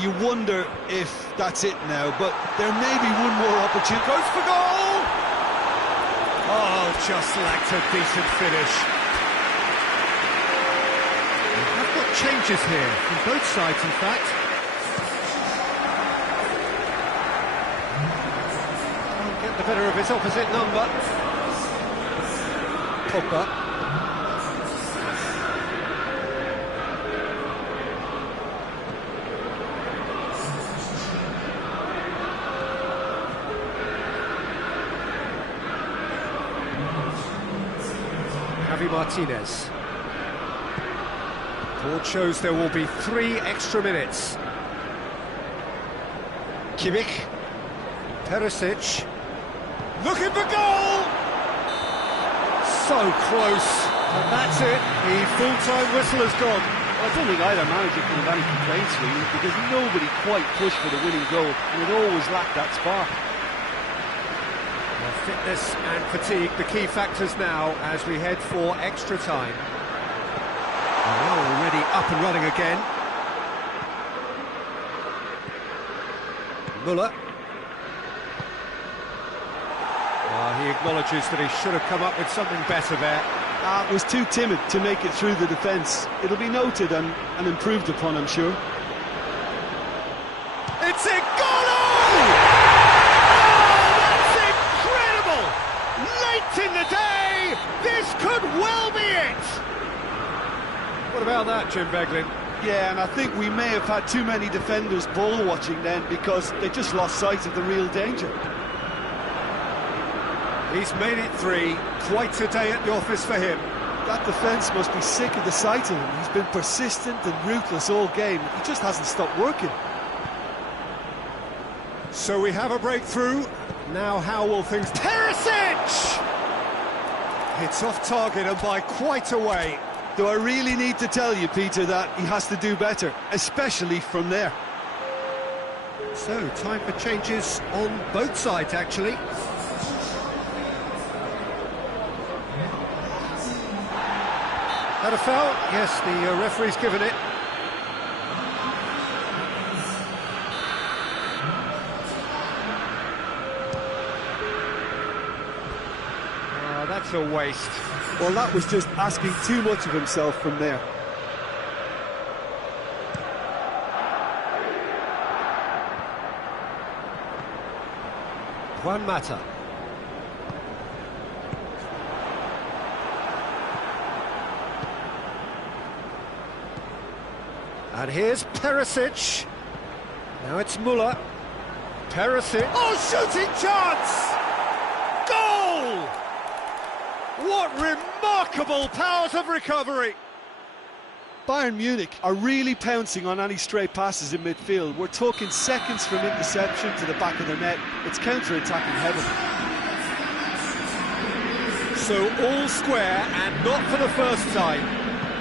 You wonder if that's it now, but there may be one more opportunity. Goes for goal! Oh, just lacked a decent finish. We have got changes here, from both sides in fact. Can't get the better of his opposite number. Pogba. Martinez. Board shows there will be 3 extra minutes. Kimmich. Perisic. Looking for goal! So close. And that's it. The full-time whistle has gone. Well, I don't think either manager can have any complaints, really, because nobody quite pushed for the winning goal, and it always lacked that spark. Well, Fitness and fatigue, the key factors now as we head for extra time. Well, already up and running again. Muller. He acknowledges that he should have come up with something better there. Was too timid to make it through the defence. It'll be noted and improved upon, I'm sure. It's a goal! Oh, that's incredible! Late in the day, this could well be it! What about that, Jim Beglin? Yeah, and I think we may have had too many defenders ball watching then because they just lost sight of the real danger. He's made it 3, quite a day at the office for him. That defence must be sick of the sight of him. He's been persistent and ruthless all game. He just hasn't stopped working. So we have a breakthrough. Now how will things... Perisic! It's off target and by quite a way. Do I really need to tell you, Peter, that he has to do better, especially from there? So, time for changes on both sides, actually. Had a foul? Yes, the referee's given it. Oh, that's a waste. Well, that was just asking too much of himself from there. Juan Mata. And here's Perisic. Now it's Muller. Perisic. Oh, shooting chance! Goal! What remarkable powers of recovery! Bayern Munich are really pouncing on any stray passes in midfield. We're talking seconds from interception to the back of the net. It's counter-attacking heaven. So all square and not for the first time.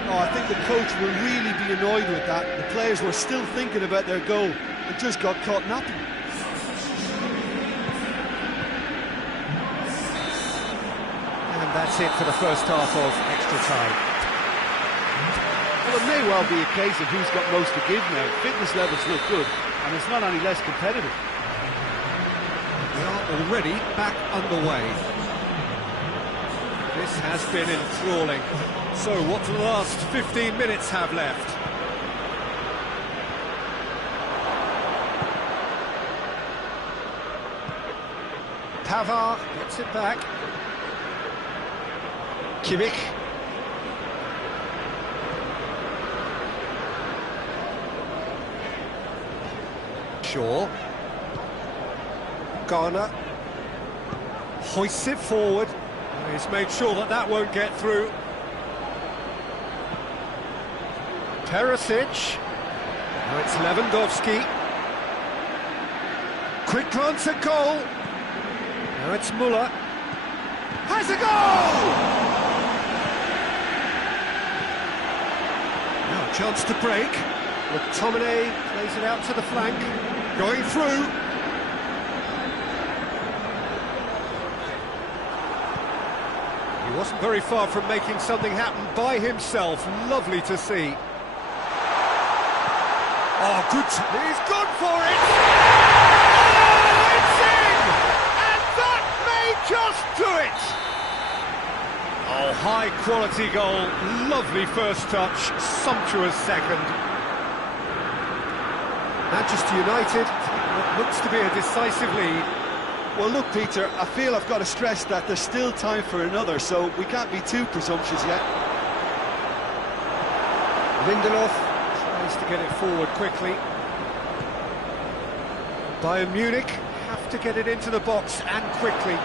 Oh, I think the coach will really be annoyed with that. The players were still thinking about their goal and just got caught napping. And that's it for the first half of extra time. Well, it may well be a case of who's got most to give now. Fitness levels look good, and it's not any less competitive. We are already back underway. This has been enthralling. So, what do the last 15 minutes have left? Pavard gets it back. Kimmich. Shaw. Garner. Hoists it forward. He's made sure that that won't get through. Perisic. Now it's Lewandowski. Quick glance at goal. Now it's Muller. Has a goal! Now a chance to break. McTominay plays it out to the flank. Going through. He wasn't very far from making something happen by himself. Lovely to see. Oh, good. He's gone for it. Oh, it's in! And that may just do it. Oh, high-quality goal. Lovely first touch. Sumptuous second. Manchester United, what looks to be a decisive lead. Well, look, Peter, I feel I've got to stress that there's still time for another, so we can't be too presumptuous yet. Lindelof tries to get it forward quickly. Bayern Munich have to get it into the box and quickly.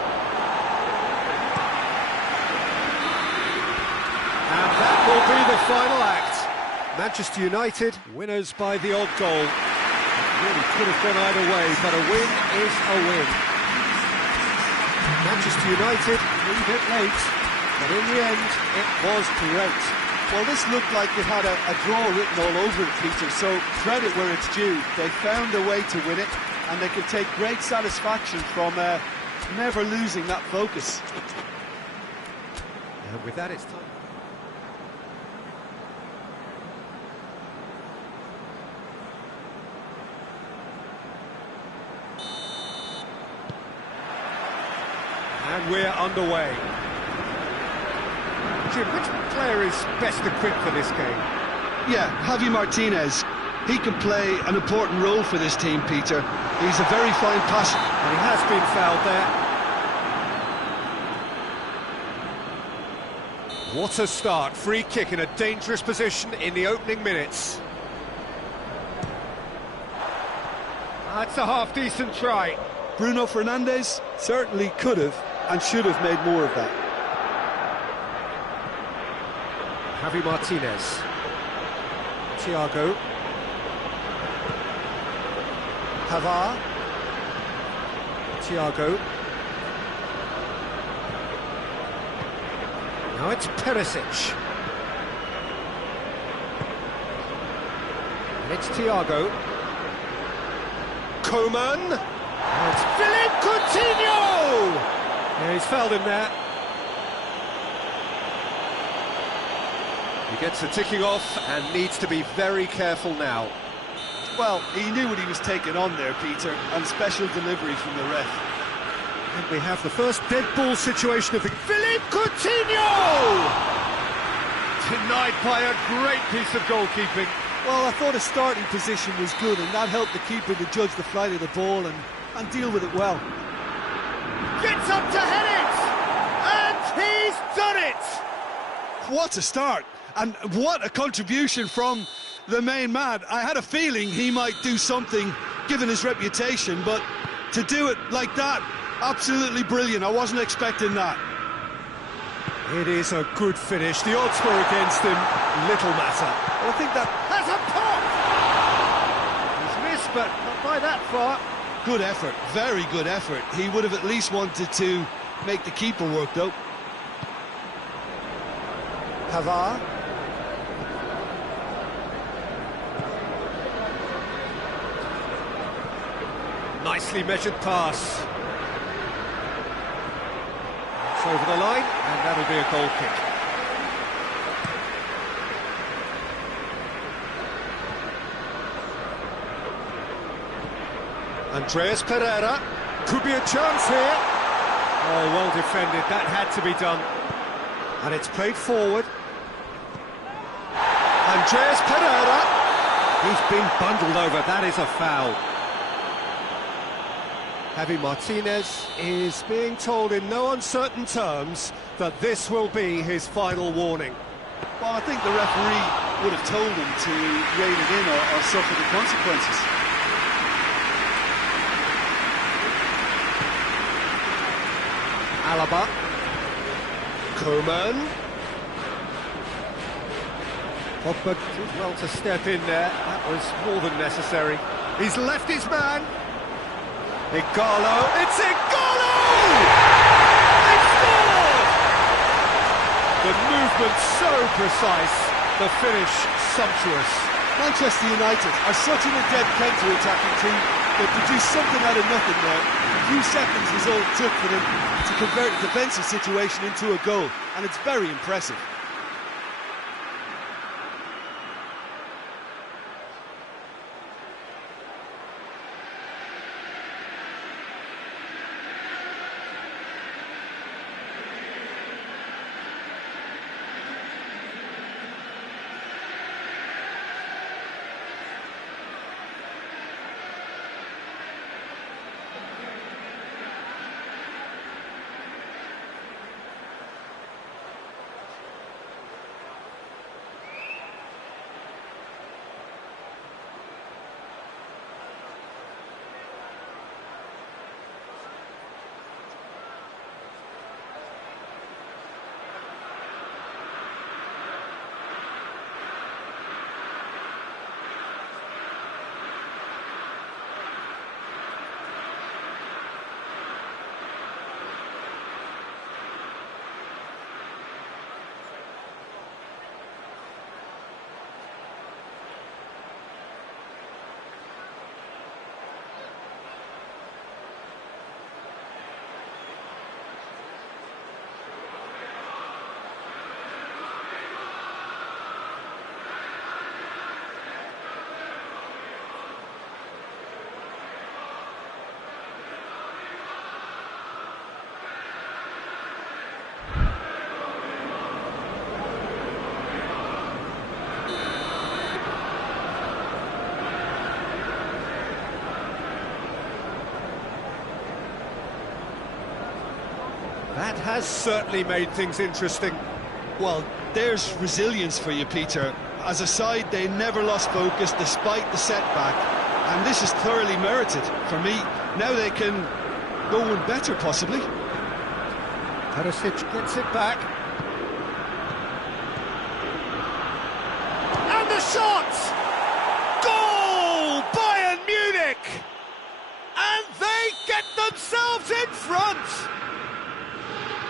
And that will be the final act. Manchester United, winners by the odd goal. It really could have gone either way, but a win is a win. Manchester United, a little bit late, but in the end, it was great. Well, this looked like it had a draw written all over it, Peter, so credit where it's due. They found a way to win it, and they can take great satisfaction from never losing that focus. And with that, it's time. And we're underway. Jim, which player is best equipped for this game? Yeah, Javi Martinez. He can play an important role for this team, Peter. He's a very fine passer. And he has been fouled there. What a start. Free kick in a dangerous position in the opening minutes. That's a half-decent try. Bruno Fernandes certainly could have and should have made more of that. Javi Martinez. Thiago. Thar. Thiago. Now it's Perisic. And it's Thiago. Coman. And it's Philippe Coutinho! Yeah, he's fouled him there. He gets the ticking off and needs to be very careful now. Well, he knew what he was taking on there, Peter, and special delivery from the ref. And we have the first dead ball situation of the... Philippe Coutinho! Denied by a great piece of goalkeeping. Well, I thought his starting position was good, and that helped the keeper to judge the flight of the ball and deal with it well. Gets up to head it! And he's done it! What a start! And what a contribution from the main man. I had a feeling he might do something, given his reputation, but to do it like that, absolutely brilliant. I wasn't expecting that. It is a good finish. The odds were against him. Little matter. Well, I think that Has a pop! He's missed, but not by that far. Good effort, very good effort. He would have at least wanted to make the keeper work, though. Thar. Nicely measured pass. It's over the line, and that'll be a goal kick. Andreas Pereira. Could be a chance here. Oh, well defended. That had to be done. And it's played forward. Andreas Pereira. He's been bundled over. That is a foul. Javi Martinez is being told in no uncertain terms that this will be his final warning. well, I think the referee would have told him to rein it in or suffer the consequences. Alaba. Coman. Pogba did well to step in there. That was more than necessary. He's left his man. Igalo. It's Igalo! They scored! The movement so precise, the finish sumptuous. Manchester United are such an adept counter-attacking team. They produced something out of nothing there. A few seconds was all it took for them to convert a defensive situation into a goal, and it's very impressive. has certainly made things interesting. Well, there's resilience for you, Peter. As a side, they never lost focus despite the setback, and this is thoroughly merited for me. Now they can go one better, possibly. Perisic gets it back. And the shot! Goal! Bayern Munich! And they get themselves in front!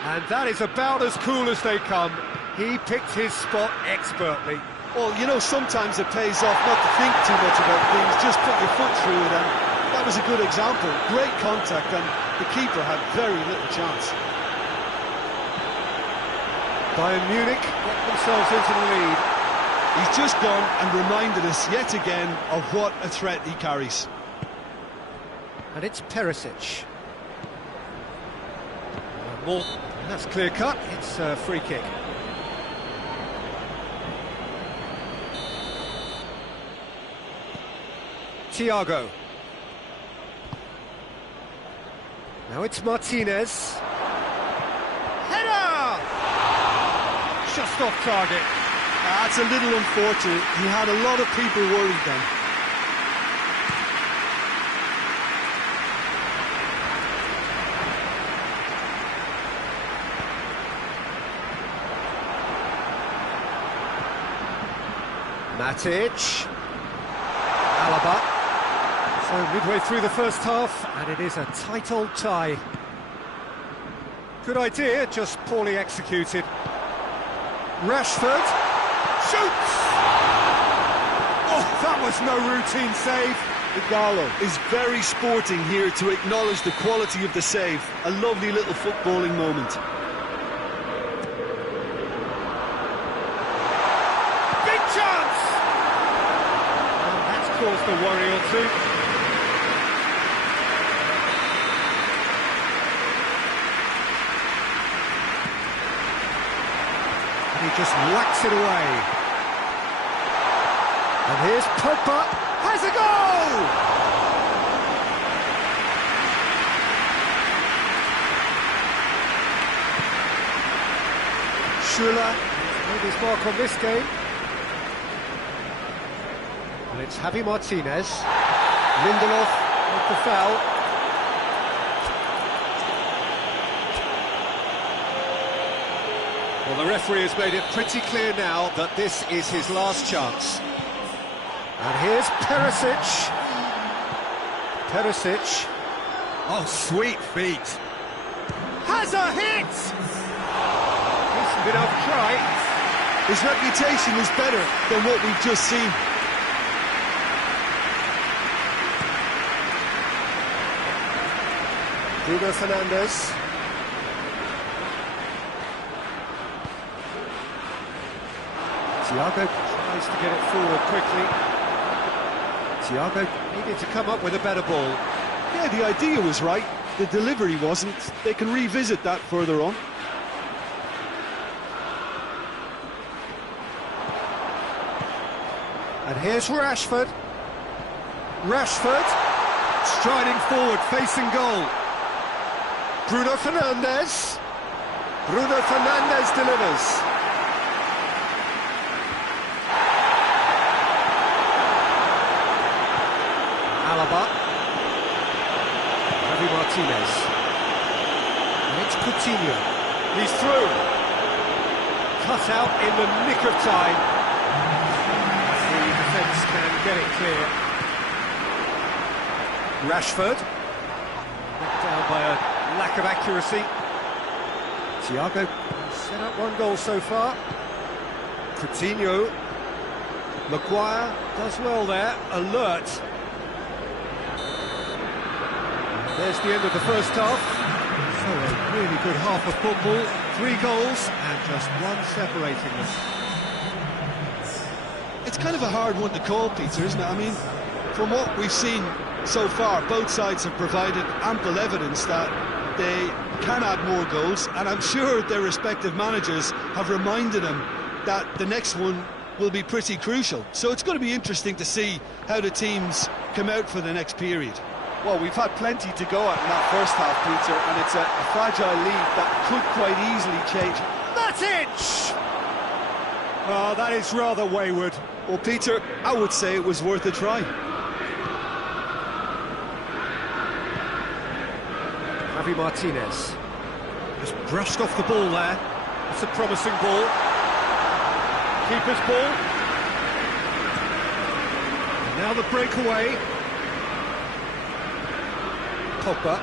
And that is about as cool as they come. He picked his spot expertly. Well, you know, sometimes it pays off not to think too much about things, just put your foot through it, and that was a good example. Great contact, and the keeper had very little chance. Bayern Munich get themselves into the lead. He's just gone and reminded us yet again of what a threat he carries. And it's Perisic. More. That's clear cut. It's a free kick. Thiago. Now it's Martinez. Header! Just off target. That's a little unfortunate. He had a lot of people worried then. Matic. Alaba. So midway through the first half, and it is a tight old tie. Good idea, just poorly executed. Rashford shoots! Oh, that was no routine save. Igalo is very sporting here to acknowledge the quality of the save. A lovely little footballing moment. Big chance! And that's caused a worry or two. He just whacks it away. And here's Pogba, has a goal! Schürrle made his mark on this game. And it's Javi Martinez. Lindelof with the foul. Well, the referee has made it pretty clear now that this is his last chance. And here's Perisic. Perisic. Oh, sweet feet. Has a hit! Decent enough try. His reputation is better than what we've just seen. Bruno Fernandes. Thiago tries to get it forward quickly. Thiago needed to come up with a better ball. Yeah, the idea was right, the delivery wasn't. They can revisit that further on. And here's Rashford. Rashford striding forward, facing goal. Bruno Fernandes. Bruno Fernandes delivers. Alaba. Javi Martinez. And it's Coutinho. He's through. Cut out in the nick of time. The defence can get it clear. Rashford. Knocked down by a lack of accuracy. Thiago set up one goal so far. Coutinho. Maguire does well there. Alert. There's the end of the first half. So a really good half of football. 3 goals and just one separating them. It's kind of a hard one to call, Peter, isn't it? I mean, from what we've seen so far, both sides have provided ample evidence that they can add more goals, and I'm sure their respective managers have reminded them that the next one will be pretty crucial. So it's going to be interesting to see how the teams come out for the next period. Well, we've had plenty to go at in that first half, Peter, and it's a fragile lead that could quite easily change. Matic! Oh, that is rather wayward. Well, Peter, I would say it was worth a try. Javi Martinez just brushed off the ball there. It's a promising ball. Keeper's ball. And now the breakaway. Pogba.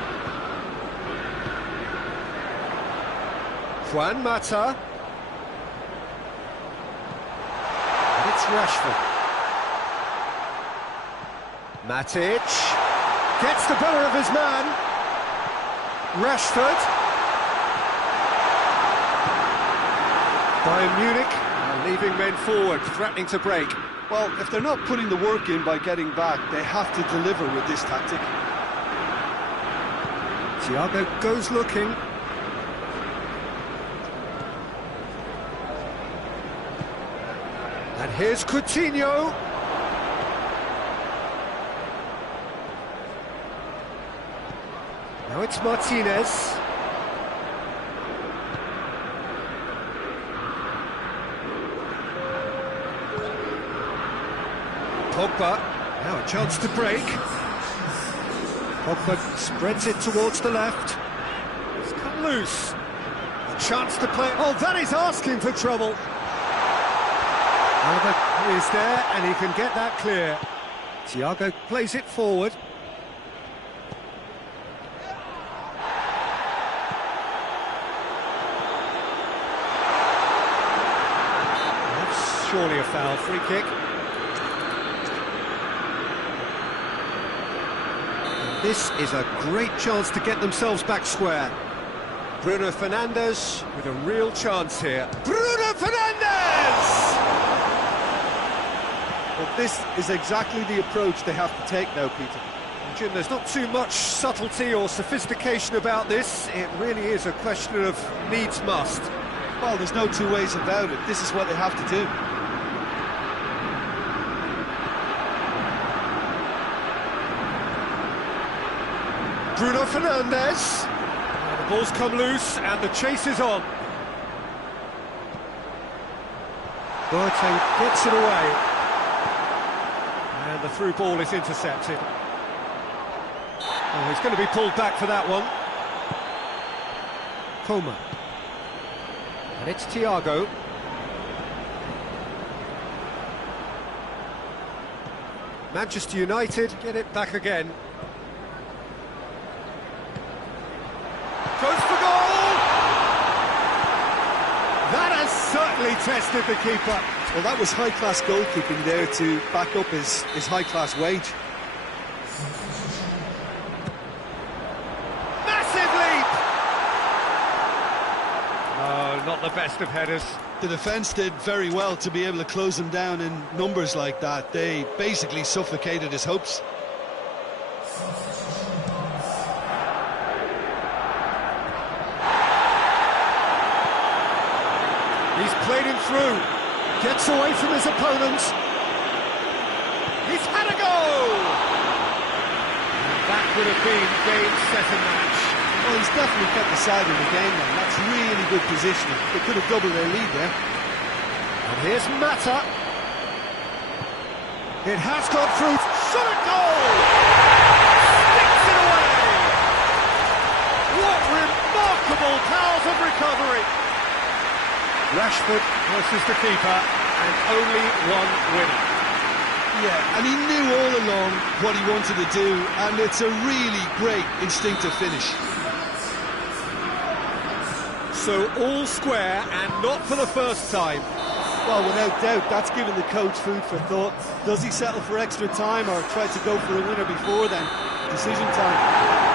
Juan Mata. And it's Rashford. Matic gets the better of his man. Rashford. Bayern Munich are leaving men forward, threatening to break. Well, if they're not putting the work in by getting back, they have to deliver with this tactic. Thiago goes looking. And here's Coutinho. Now it's Martinez. Pogba, now a chance to break. Pogba spreads it towards the left. It's cut loose. A chance to play. Oh, that is asking for trouble. Alba is there and he can get that clear. Thiago plays it forward. That's surely a foul. Free kick. This is a great chance to get themselves back square. Bruno Fernandes with a real chance here. Bruno Fernandes! Well, this is exactly the approach they have to take now, Peter. Jim, there's not too much subtlety or sophistication about this. It really is a question of needs must. Well, there's no two ways about it. This is what they have to do. Bruno Fernandes. The ball's come loose and the chase is on. Boateng gets it away. And the through ball is intercepted. Oh, he's going to be pulled back for that one. Coman. And it's Thiago. Manchester United get it back again. Goes for goal! That has certainly tested the keeper. Well, that was high-class goalkeeping there to back up his high-class wage. Massive leap! Oh, not the best of headers. The defence did very well to be able to close him down in numbers like that. They basically suffocated his hopes. He's played him through, gets away from his opponents. He's had a goal! And that would have been game, set and match. Well, he's definitely kept the side in the game then. That's really good positioning. They could have doubled their lead there. And here's Mata. It has gone through. Shot a goal! Sticks it away! What remarkable powers of recovery! Rashford versus the keeper, and only one winner. Yeah, and he knew all along what he wanted to do, and it's a really great instinctive finish. So all square, and not for the first time. Well, without doubt, that's given the coach food for thought. Does he settle for extra time or try to go for a winner before then? Decision time.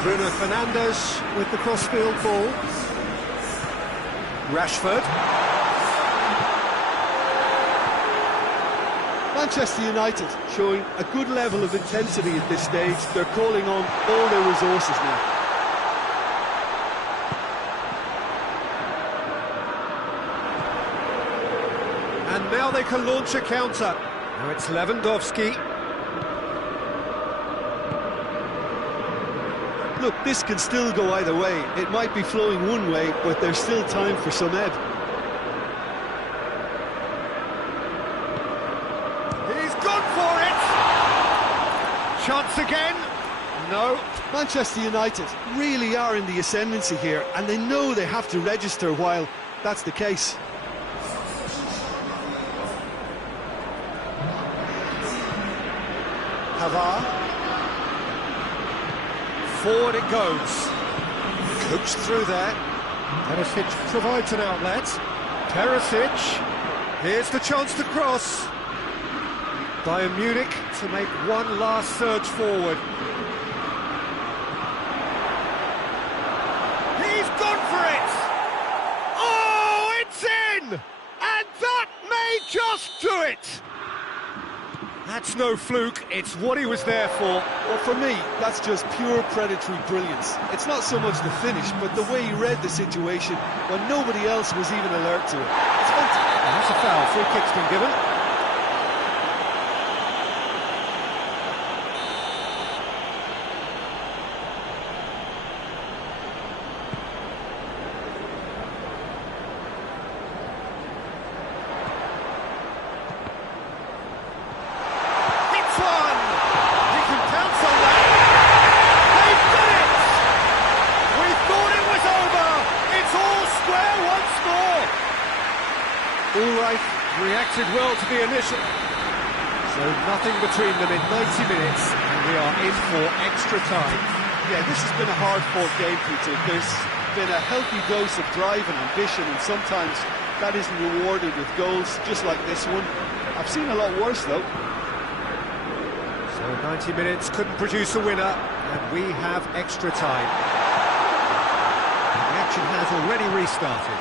Bruno Fernandes with the crossfield ball. Rashford. Manchester United showing a good level of intensity at this stage. They're calling on all their resources now. how they can launch a counter. Now it's Lewandowski. Look, this can still go either way. It might be flowing one way, but there's still time for some ebb. He's gone for it! Chance again? No. Manchester United really are in the ascendancy here, and they know they have to register while that's the case. Thar. Forward it goes. Coached through there. Perisic provides an outlet. Perisic. Here's the chance to cross. Bayern Munich to make one last surge forward. He's gone for it! Oh, it's in! And that may just do it! That's no fluke, it's what he was there for. Well, for me, that's just pure predatory brilliance. It's not so much the finish, but the way he read the situation when nobody else was even alert to it. It's fantastic. And that's a foul, free kick's been given. Reacted well to the initial. So nothing between them in 90 minutes, and we are in for extra time. Yeah, this has been a hard-fought game, Peter. There's been a healthy dose of drive and ambition, and sometimes that isn't rewarded with goals, just like this one. I've seen a lot worse, though. So 90 minutes couldn't produce a winner, and we have extra time. The action has already restarted.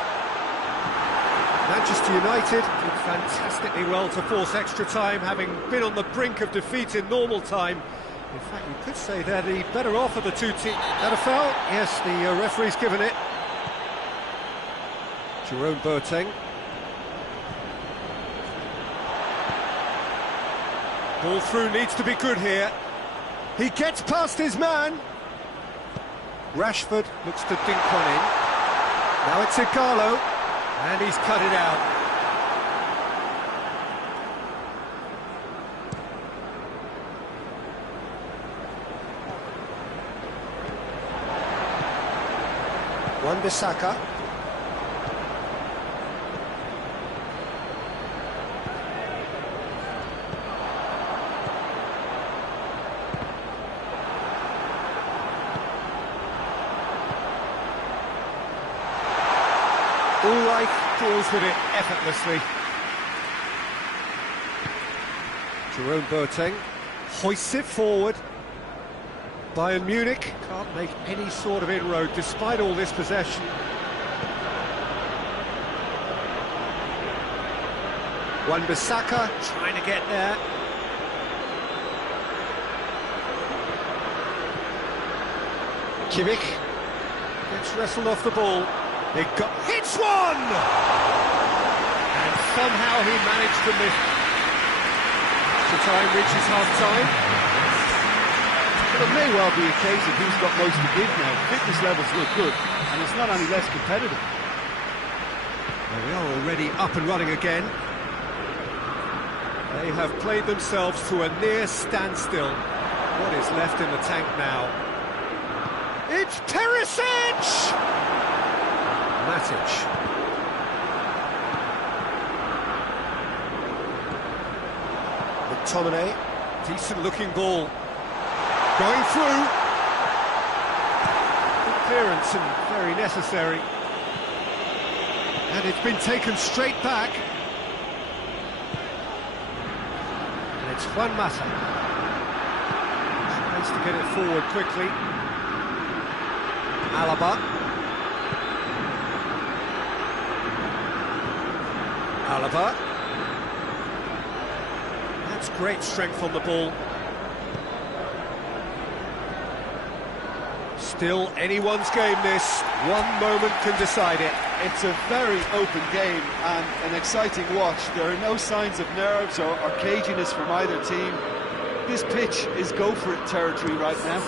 Manchester United did fantastically well to force extra time, having been on the brink of defeat in normal time. In fact, you could say they're the better off of the two teams. That a foul? Yes, the referee's given it. Jerome Boateng. Ball through needs to be good here. He gets past his man. Rashford looks to dink one in. Now it's Igalo. And he's cut it out. Wan-Bissaka. Deals with it effortlessly. Jerome Boateng hoists it forward. Bayern Munich can't make any sort of inroad despite all this possession. Wan-Bissaka trying to get there. Kimmich gets wrestled off the ball. Hits one! And somehow he managed to miss. The time reaches half-time. But it may well be a case of who's got most to give now. Fitness levels look good, and it's not any less competitive. Well, we are already up and running again. They have played themselves to a near standstill. What is left in the tank now? It's Perisic! Matic. McTominay, decent looking ball. Going through. Good clearance and very necessary. And it's been taken straight back. And it's Juan Mata. Tries to get it forward quickly. Alaba. That's great strength on the ball. Still anyone's game this. One moment can decide it. It's a very open game and an exciting watch. There are no signs of nerves or caginess from either team. This pitch is go-for-it territory right now.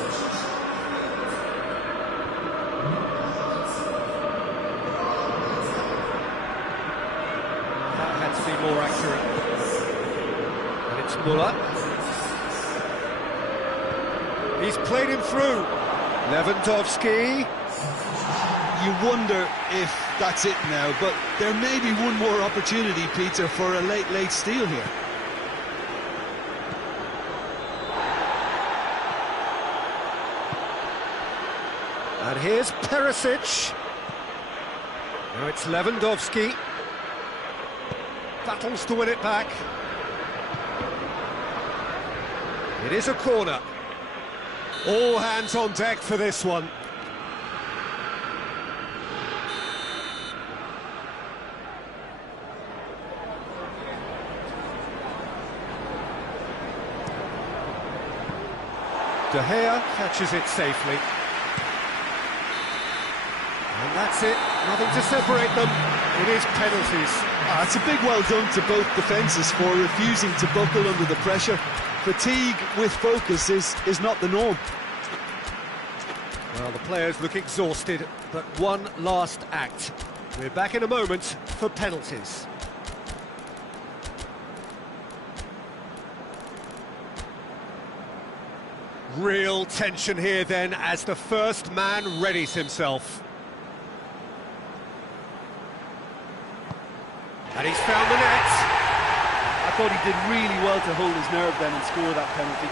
That had to be more accurate. And it's Muller. He's played him through. Lewandowski. You wonder if that's it now, but there may be one more opportunity, Peter, for a late steal here. And here's Perisic. Now it's Lewandowski. Battles to win it back. It is a corner. All hands on deck for this one. De Gea catches it safely. And that's it, nothing to separate them. It is penalties. It's a big well done to both defences for refusing to buckle under the pressure. Fatigue with focus is not the norm. Well, the players look exhausted, but one last act. We're back in a moment for penalties. Real tension here then as the first man readies himself. And he's found the net. I thought he did really well to hold his nerve then and score that penalty.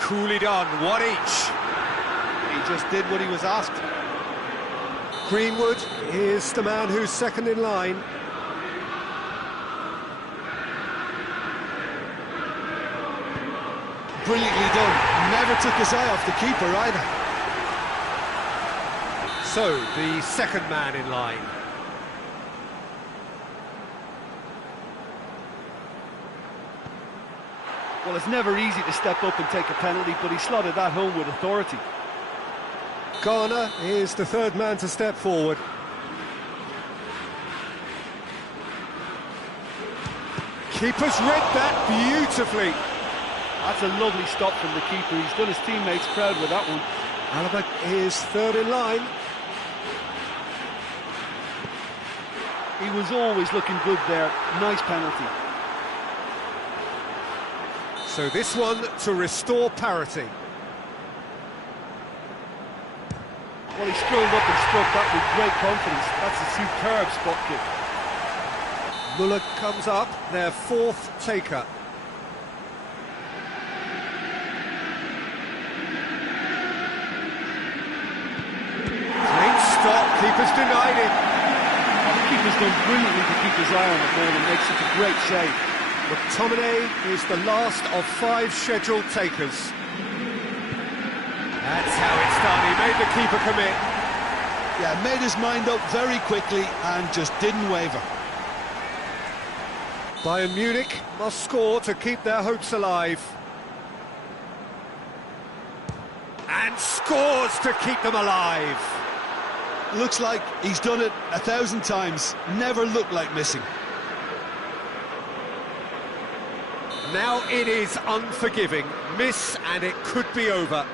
Coolly done, one each. He just did what he was asked. Greenwood is the man who's second in line. Brilliantly done. Never took his eye off the keeper either. So, the second man in line. Well, it's never easy to step up and take a penalty, but he slotted that home with authority. Garner is the third man to step forward. Keeper's read that beautifully. That's a lovely stop from the keeper. He's done his teammates proud with that one. Alaba is third in line. He was always looking good there. Nice penalty. So this one to restore parity. Well, he strolled up and struck that with great confidence. That's a superb spot kick. Muller comes up, their fourth taker. Great stop, keeper's denied it. The keeper's done brilliantly to keep his eye on the ball and make such a great save. McTominay is the last of 5 scheduled takers. That's how it's done, he made the keeper commit. Yeah, made his mind up very quickly and just didn't waver. Bayern Munich must score to keep their hopes alive. And scores to keep them alive. Looks like he's done it 1,000 times, never looked like missing. Now it is unforgiving. Miss and it could be over.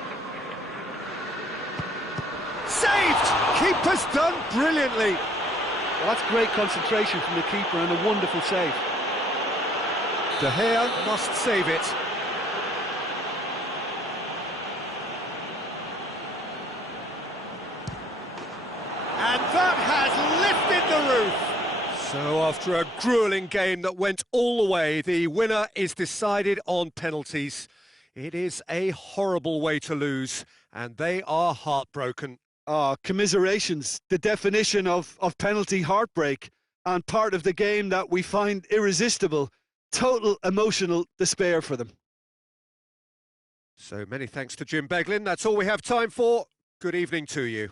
Saved! Keeper's done brilliantly. Well, that's great concentration from the keeper and a wonderful save. De Gea must save it. And that has lifted the roof. So after a gruelling game that went all the way, the winner is decided on penalties. It is a horrible way to lose, and they are heartbroken. Commiserations, the definition of penalty heartbreak, and part of the game that we find irresistible. Total emotional despair for them. So many thanks to Jim Beglin. That's all we have time for. Good evening to you.